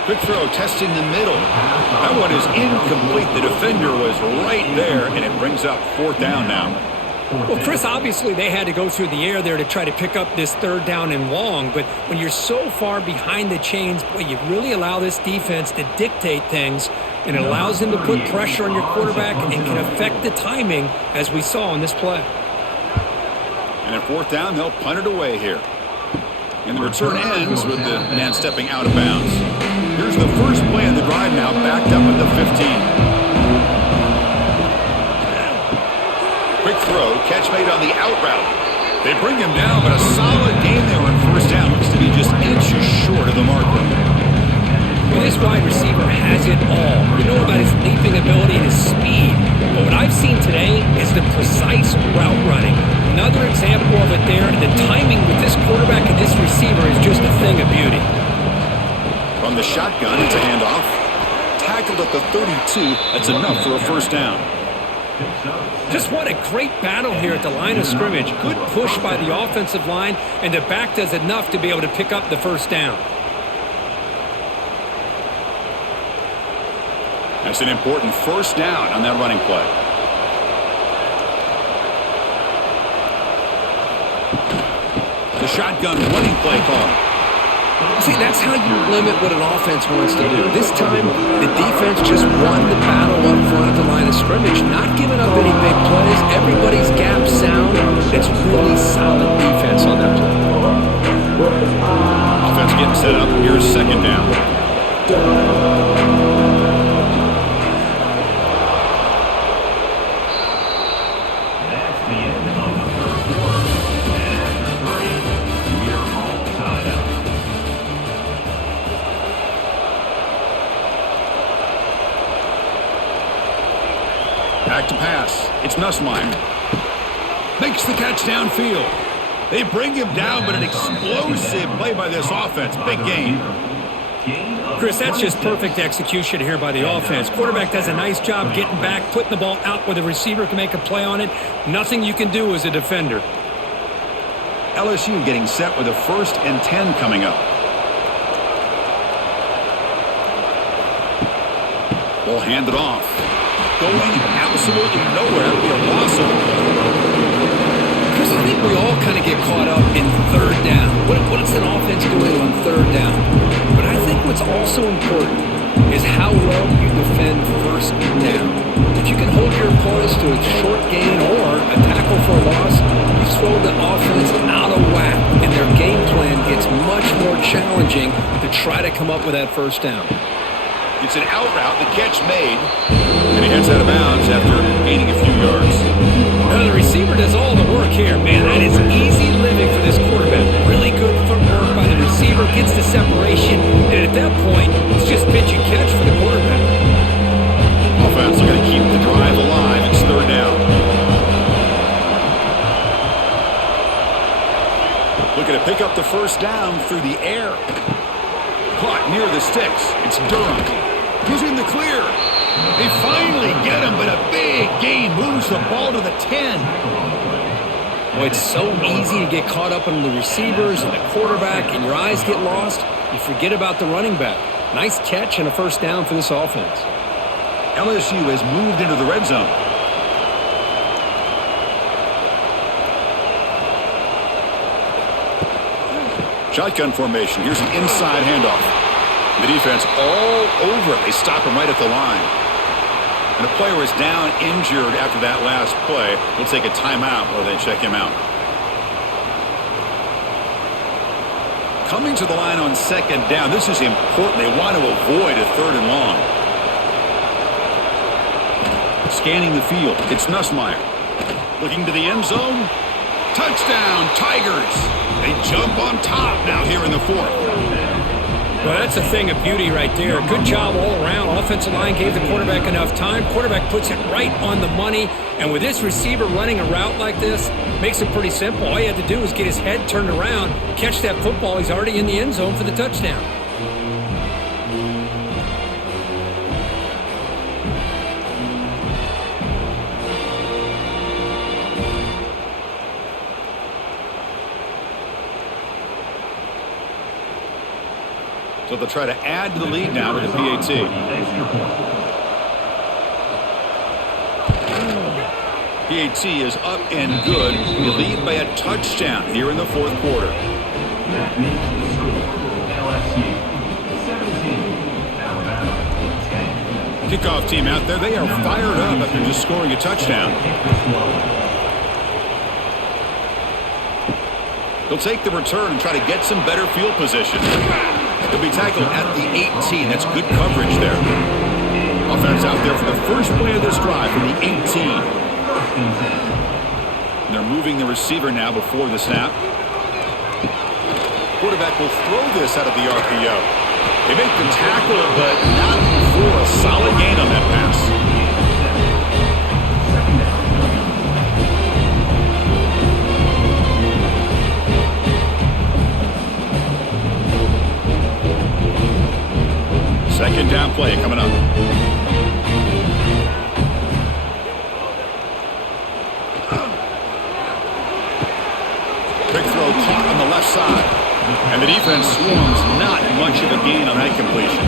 Quick throw, testing the middle. That one is incomplete. The defender was right there, and it brings up fourth down now. Well, Chris, obviously they had to go through the air there to try to pick up this third down and long, but when you're so far behind the chains, boy, you really allow this defense to dictate things, and it allows them to put pressure on your quarterback and can affect the timing, as we saw in this play. And at fourth down, they'll punt it away here. And the return ends with the man stepping out of bounds. Here's the first play of the drive now, backed up at the 15. Quick throw, catch made on the out route. They bring him down, but a solid gain there on first down. Looks to be just inches short of the marker. Well, this wide receiver has it all. You know about his leaping ability and his speed. But what I've seen today is the precise route running. Another example of it there. The timing with this quarterback and this receiver is just a thing of beauty. From the shotgun, it's a handoff. Tackled at the 32. That's enough for a first down. Just what a great battle here at the line of scrimmage. Good push by the offensive line, and the back does enough to be able to pick up the first down. That's an important first down on that running play. The shotgun running play call. See, that's how you limit what an offense wants to do. This time, the defense just won the battle up front at the line of scrimmage, not giving up any big plays. Everybody's gap sound. It's really solid defense on that play. Offense getting set up. Here's second down. That's the end of the first quarter. And after 3, we're all tied up. Back to pass. It's Nussmeier. Makes the catch downfield. They bring him down, but an explosive play by this offense. Big gain. Chris, that's just perfect execution here by the offense. Quarterback does a nice job getting back, putting the ball out where the receiver can make a play on it. Nothing you can do as a defender. LSU getting set with a 1st and 10 coming up. Ball handed off. Going absolutely nowhere. It'll be a loss of Chris, I think we all kind of get caught up in third down. What is an offense doing on third down? But I think what's also important is how well you defend first down. If you can hold your opponents to a short gain or a tackle for a loss, you throw the offense out of whack, and their game plan gets much more challenging to try to come up with that first down. It's an out route, the catch made, and he heads out of bounds after gaining a few yards. Now the receiver does all the work here. Man, that is easy living for this quarterback. Really good footwork by the receiver, gets the separation, and at that point, it's just pitch and catch for the quarterback. Offense going to keep the drive alive. It's third down. Looking to pick up the first down through the air. Caught near the sticks. It's Durham. He's in the clear. They finally get him, but a big gain moves the ball to the 10. Boy, it's so easy to get caught up in the receivers and the quarterback, and your eyes get lost. You forget about the running back. Nice catch and a first down for this offense. LSU has moved into the red zone. Shotgun formation. Here's an inside handoff. The defense all over it. They stop him right at the line. And a player is down injured after that last play. We'll take a timeout while they check him out. Coming to the line on second down. This is important. They want to avoid a third and long. Scanning the field. It's Nussmeier. Looking to the end zone. Touchdown, Tigers. They jump on top now here in the fourth. Well, that's a thing of beauty right there. Good job all around. Offensive line gave the quarterback enough time. Quarterback puts it right on the money. And with this receiver running a route like this, makes it pretty simple. All you had to do was get his head turned around, catch that football. He's already in the end zone for the touchdown. So they'll try to add to the lead now with the PAT. PAT is up and good. We lead by a touchdown here in the fourth quarter. That makes the score LSU 17, Alabama 10. Kickoff team out there. They are fired up after just scoring a touchdown. They'll take the return and try to get some better field position. He'll be tackled at the 18. That's good coverage there. Offense out there for the first play of this drive from the 18. And they're moving the receiver now before the snap. Quarterback will throw this out of the RPO. They make the tackle, but not for a solid gain on that pass. Second down play coming up. Quick throw caught on the left side. And the defense swarms. Not much of a gain on that completion.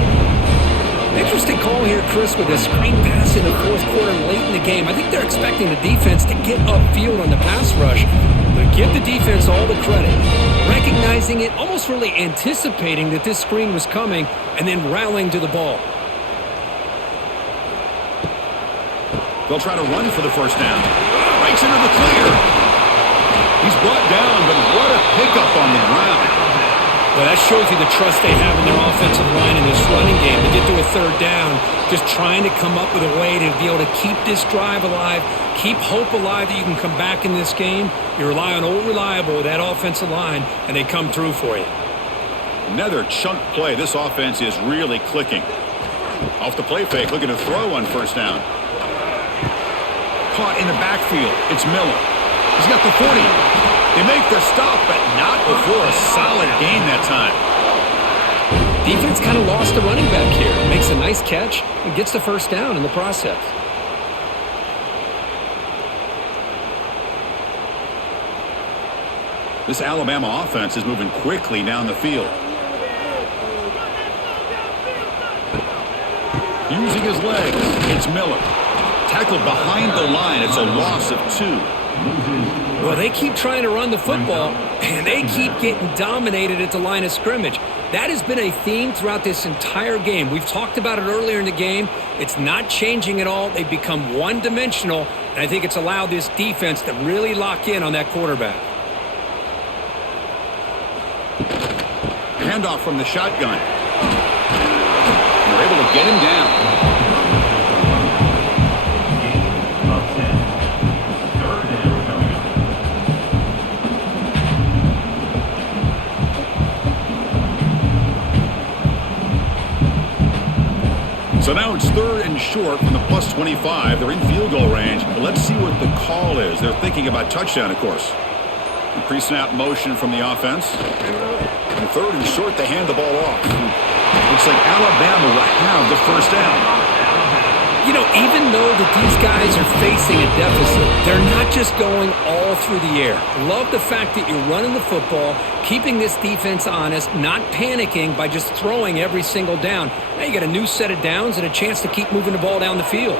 Interesting call here, Chris, with a screen pass in the fourth quarter late in the game. I think they're expecting the defense to get upfield on the pass rush. But give the defense all the credit. Recognizing it, almost really anticipating that this screen was coming, and then rallying to the ball. They'll try to run for the first down. Breaks into the clear. He's brought down, but what a pickup on the ground. Well, that shows you the trust they have in their offensive line in this running game to get to a third down, just trying to come up with a way to be able to keep this drive alive, keep hope alive that you can come back in this game. You rely on old reliable, that offensive line, and they come through for you. Another chunk play. This offense is really clicking. Off the play fake, looking to throw on first down. Caught in the backfield. It's Miller. He's got the 40. They make the stop, but not before a solid gain that time. Defense kind of lost the running back here. Makes a nice catch and gets the first down in the process. This Alabama offense is moving quickly down the field. Using his legs, it's Miller. Tackled behind the line. It's a loss of 2. Well, they keep trying to run the football, and they keep getting dominated at the line of scrimmage. That has been a theme throughout this entire game. We've talked about it earlier in the game. It's not changing at all. They've become one-dimensional, and I think it's allowed this defense to really lock in on that quarterback. Handoff from the shotgun. They're able to get him down. So now it's 3rd and short from the plus 25. They're in field goal range. But let's see what the call is. They're thinking about touchdown, of course. The pre-snap motion from the offense. And 3rd and short, they hand the ball off. Looks like Alabama will have the first down. You know, even though that these guys are facing a deficit, they're not just going all through the air. Love the fact that you're running the football, keeping this defense honest, not panicking by just throwing every single down. Now you got a new set of downs and a chance to keep moving the ball down the field.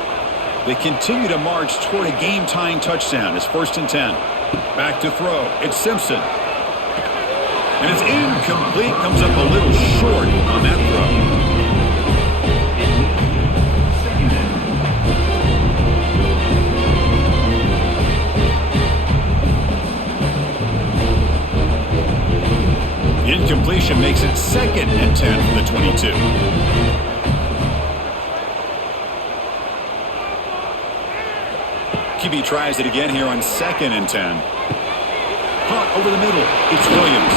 They continue to march toward a game-tying touchdown. It's 1st and 10. Back to throw. It's Simpson. And it's incomplete. Comes up a little short on that throw. Incompletion makes it 2nd and 10 from the 22. QB tries it again here on 2nd and 10. Caught over the middle. It's Williams.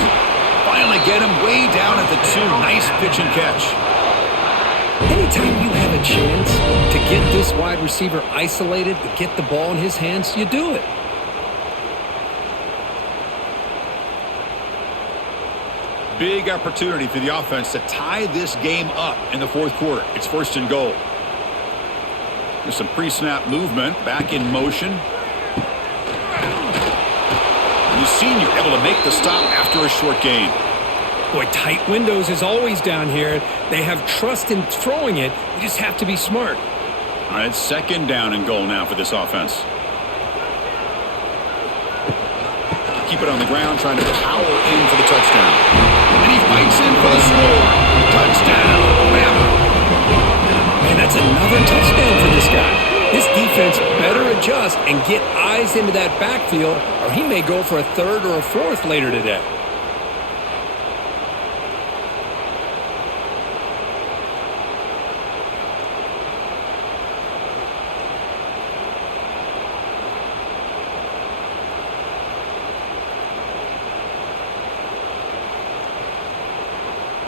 Finally get him way down at the 2. Nice pitch and catch. Anytime you have a chance to get this wide receiver isolated, to get the ball in his hands, you do it. Big opportunity for the offense to tie this game up in the 4th quarter. It's 1st and goal. There's some pre-snap movement. Back in motion. And the senior able to make the stop after a short gain. Boy, tight windows is always down here. They have trust in throwing it. You just have to be smart. All right, 2nd down and goal now for this offense. Keep it on the ground, trying to power in for the touchdown. And he fights in for the score. Touchdown, Bama. And that's another touchdown for this guy. This defense better adjust and get eyes into that backfield, or he may go for a 3rd or a 4th later today.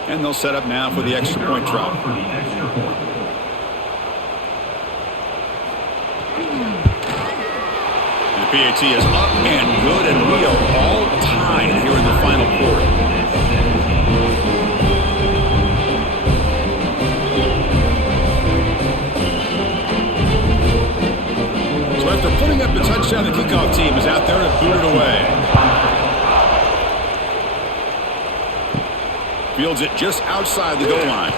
And they'll set up now for the extra point try. And the PAT is up and good, and we are all tied here in the final quarter. So after putting up the touchdown, the kickoff team is out there to boot it away. Fields it just outside the goal line.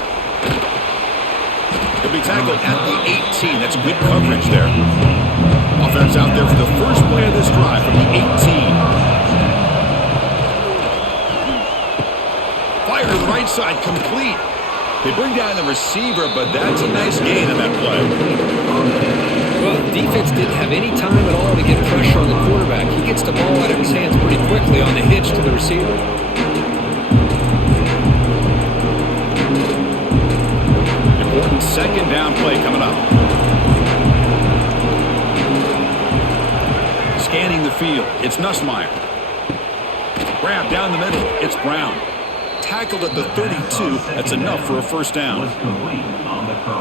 He'll be tackled at the 18. That's good coverage there. Offense out there for the first play of this drive from the 18. Fire to the right side, complete. They bring down the receiver, but that's a nice gain on that play. Well, the defense didn't have any time at all to get pressure on the quarterback. He gets the ball out of his hands pretty quickly on the hitch to the receiver. Important 2nd down play coming up. Scanning the field, it's Nussmeier. Grab down the middle, it's Brown. Tackled at the 32, that's enough for a 1st down.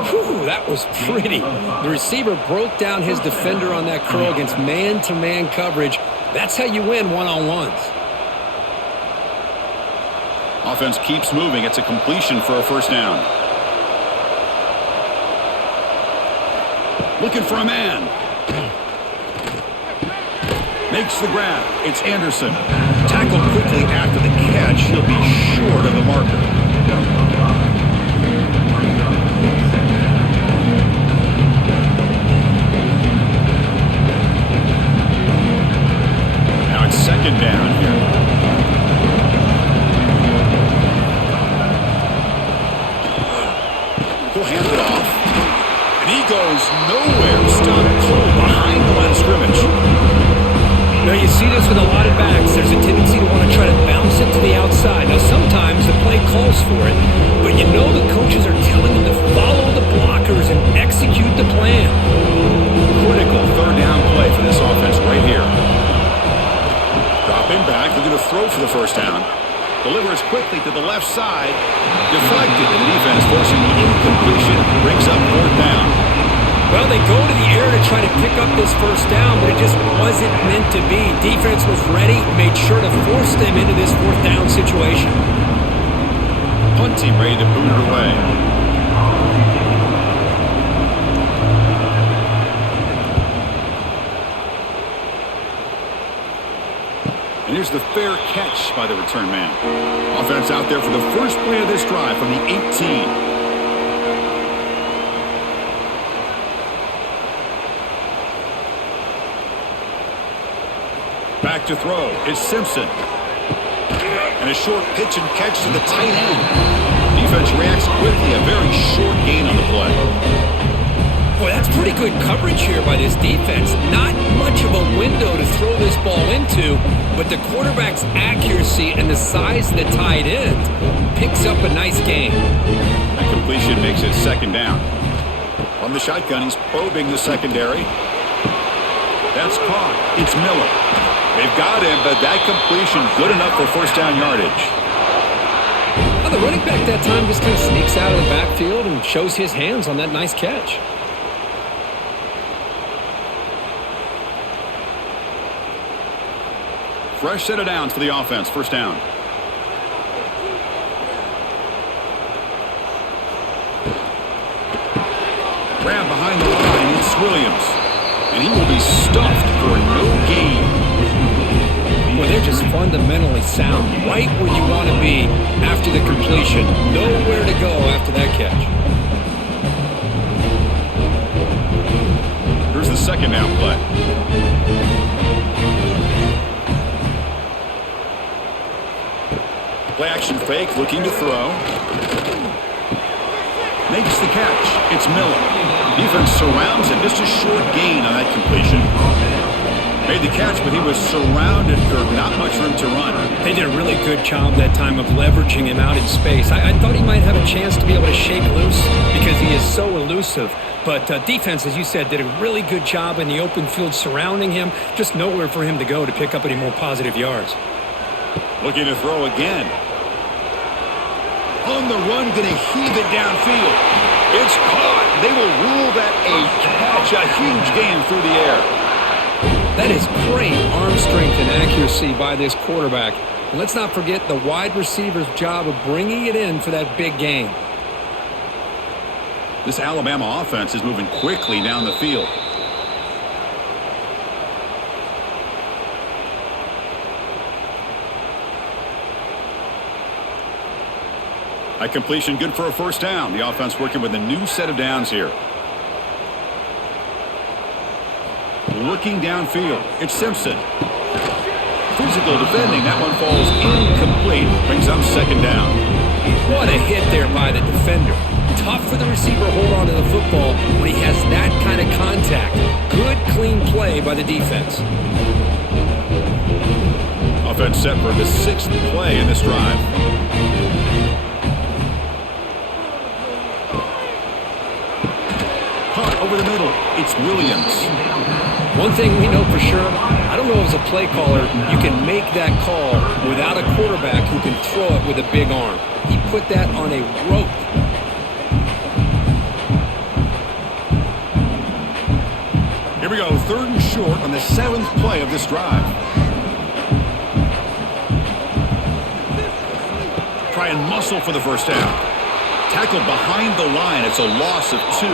Whew, that was pretty. The receiver broke down his defender on that curl against man-to-man coverage. That's how you win one-on-ones. Offense keeps moving, it's a completion for a 1st down. Looking for a man. Makes the grab. It's Anderson. Tackled quickly after the catch. He'll be short of the marker. goes nowhere. Stopped cold behind the line of scrimmage. Now, you see this with a lot of backs. There's a tendency to want to try to bounce it to the outside. Now, sometimes the play calls for it, but you know the coaches are telling them to follow the blockers and execute the plan. Critical third down play for this offense right here. Dropping back, looking to throw for the first down. Delivers quickly to the left side. Deflected, and the defense forcing the incompletion. Brings up fourth down. Well, they go to the air to try to pick up this first down, but it just wasn't meant to be. Defense was ready, made sure to force them into this fourth down situation. Punt team ready to boot it away. And here's the fair catch by the return man. Offense out there for the first play of this drive from the 18. Back to throw is Simpson. And a short pitch and catch to the tight end. Defense reacts quickly. A very short gain on the play. Boy, that's pretty good coverage here by this defense. Not much of a window to throw this ball into, but the quarterback's accuracy and the size of the tight end picks up a nice gain. That completion makes it second down. From the shotgun, he's probing the secondary. That's caught. It's Miller. They've got him, but that completion good enough for first down yardage. Well, the running back that time just kind of sneaks out of the backfield and shows his hands on that nice catch. Fresh set of downs for the offense. First down. Grab behind the line. It's Williams. And he will be stuffed for no gain. Well, they're just fundamentally sound. Right where you want to be after the completion. Nowhere to go after that catch. Here's the second down play. Play action fake, looking to throw. Makes the catch. It's Miller. Defense surrounds him. Just a short gain on that completion. Made the catch, but he was surrounded for not much room to run. They did a really good job that time of leveraging him out in space. I thought he might have a chance to be able to shake loose because he is so elusive. But defense, as you said, did a really good job in the open field surrounding him. Just nowhere for him to go to pick up any more positive yards. Looking to throw again. On the run, going to heave it downfield. It's caught. They will rule that a catch, a huge gain through the air. That is great arm strength and accuracy by this quarterback. And let's not forget the wide receiver's job of bringing it in for that big gain. This Alabama offense is moving quickly down the field. A completion good for a first down. The offense working with a new set of downs here. Looking downfield, it's Simpson. Physical defending, that one falls incomplete, brings up second down. What a hit there by the defender. Tough for the receiver to hold on to the football when he has that kind of contact. Good, clean play by the defense. Offense set for the sixth play in this drive. Punt over the middle, it's Williams. One thing we know for sure, I don't know as a play caller, you can make that call without a quarterback who can throw it with a big arm. He put that on a rope. Here we go, third and short on the seventh play of this drive. Try and muscle for the first down. Tackled behind the line, it's a loss of 2.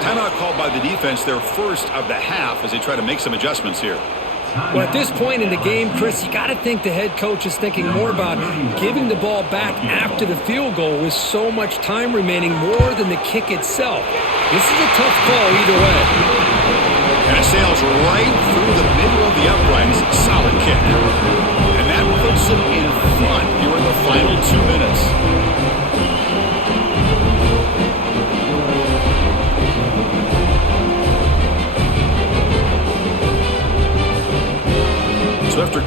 Timeout called by the defense, their first of the half as they try to make some adjustments here. Well, at this point in the game, Chris, you got to think the head coach is thinking more about giving the ball back after the field goal with so much time remaining more than the kick itself. This is a tough call either way. And it sails right through the middle of the uprights. Solid kick. And that puts them in front here in the final 2 minutes.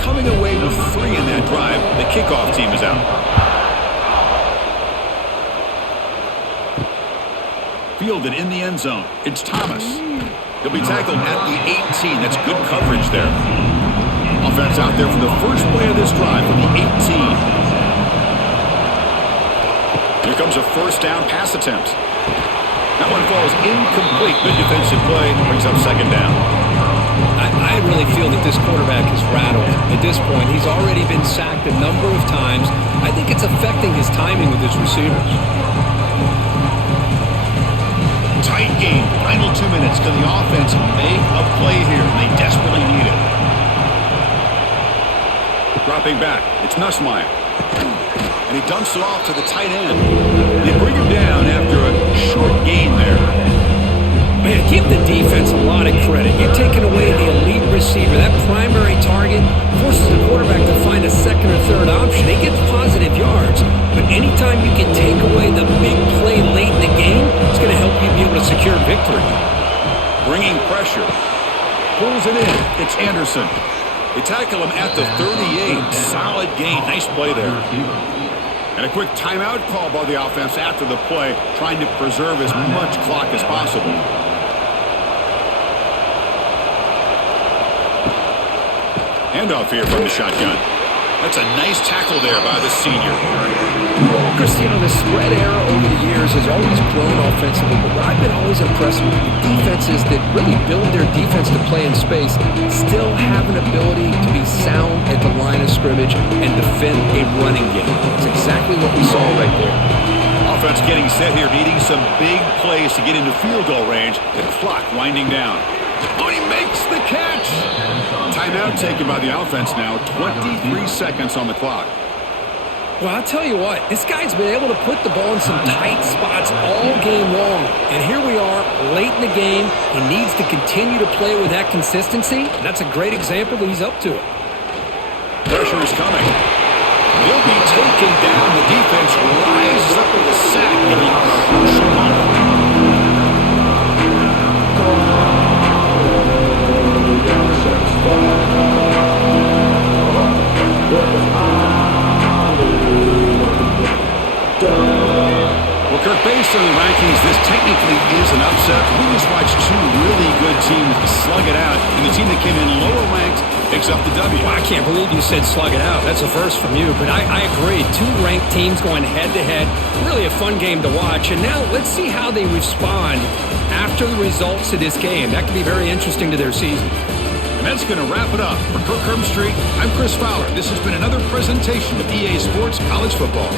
coming away with 3 in that drive. The kickoff team is out. Fielded in the end zone. It's Thomas. He'll be tackled at the 18. That's good coverage there. Offense out there for the first play of this drive from the 18. Here comes a first down pass attempt. That one falls incomplete. Good defensive play. Brings up second down. I really feel that this quarterback is rattled. At this point, he's already been sacked a number of times. I think it's affecting his timing with his receivers. Tight game. Final 2 minutes. Can the offense make a play here? They desperately need it. Dropping back. It's Nussmeier. And he dumps it off to the tight end. They bring him down after a short gain there. Man, give the defense a lot of credit. You're taking away the elite receiver. That primary target forces the quarterback to find a second or third option. He gets positive yards, but anytime you can take away the big play late in the game, it's going to help you be able to secure victory. Bringing pressure. Pulls it in. It's Anderson. They tackle him at the 38. Solid gain. Nice play there. And a quick timeout call by the offense after the play, trying to preserve as much clock as possible. Handoff here from the shotgun. That's a nice tackle there by the senior. Cristiano, the spread era over the years has always grown offensively, but what I've been always impressed with the defenses that really build their defense to play in space still have an ability to be sound at the line of scrimmage and defend a running game. That's exactly what we saw right there. Offense getting set here, needing some big plays to get into field goal range. The clock winding down. Oh, he makes the catch! Timeout taken by the offense now. 23 seconds on the clock. Well, I'll tell you what, this guy's been able to put the ball in some tight spots all game long. And here we are, late in the game. He needs to continue to play with that consistency. And that's a great example that he's up to it. Pressure is coming. He'll be taken down. The defense rises up with a sack in a crucial moment. Well, Kirk, based on the rankings, this technically is an upset. We just watched 2 really good teams slug it out, and the team that came in lower ranked picks up the W. Well, I can't believe you said slug it out. That's a first from you, but I agree. 2 ranked teams going head-to-head. Really a fun game to watch. And now let's see how they respond after the results of this game. That could be very interesting to their season. And that's going to wrap it up. For Kirk Street, I'm Chris Fowler. This has been another presentation of EA Sports College Football.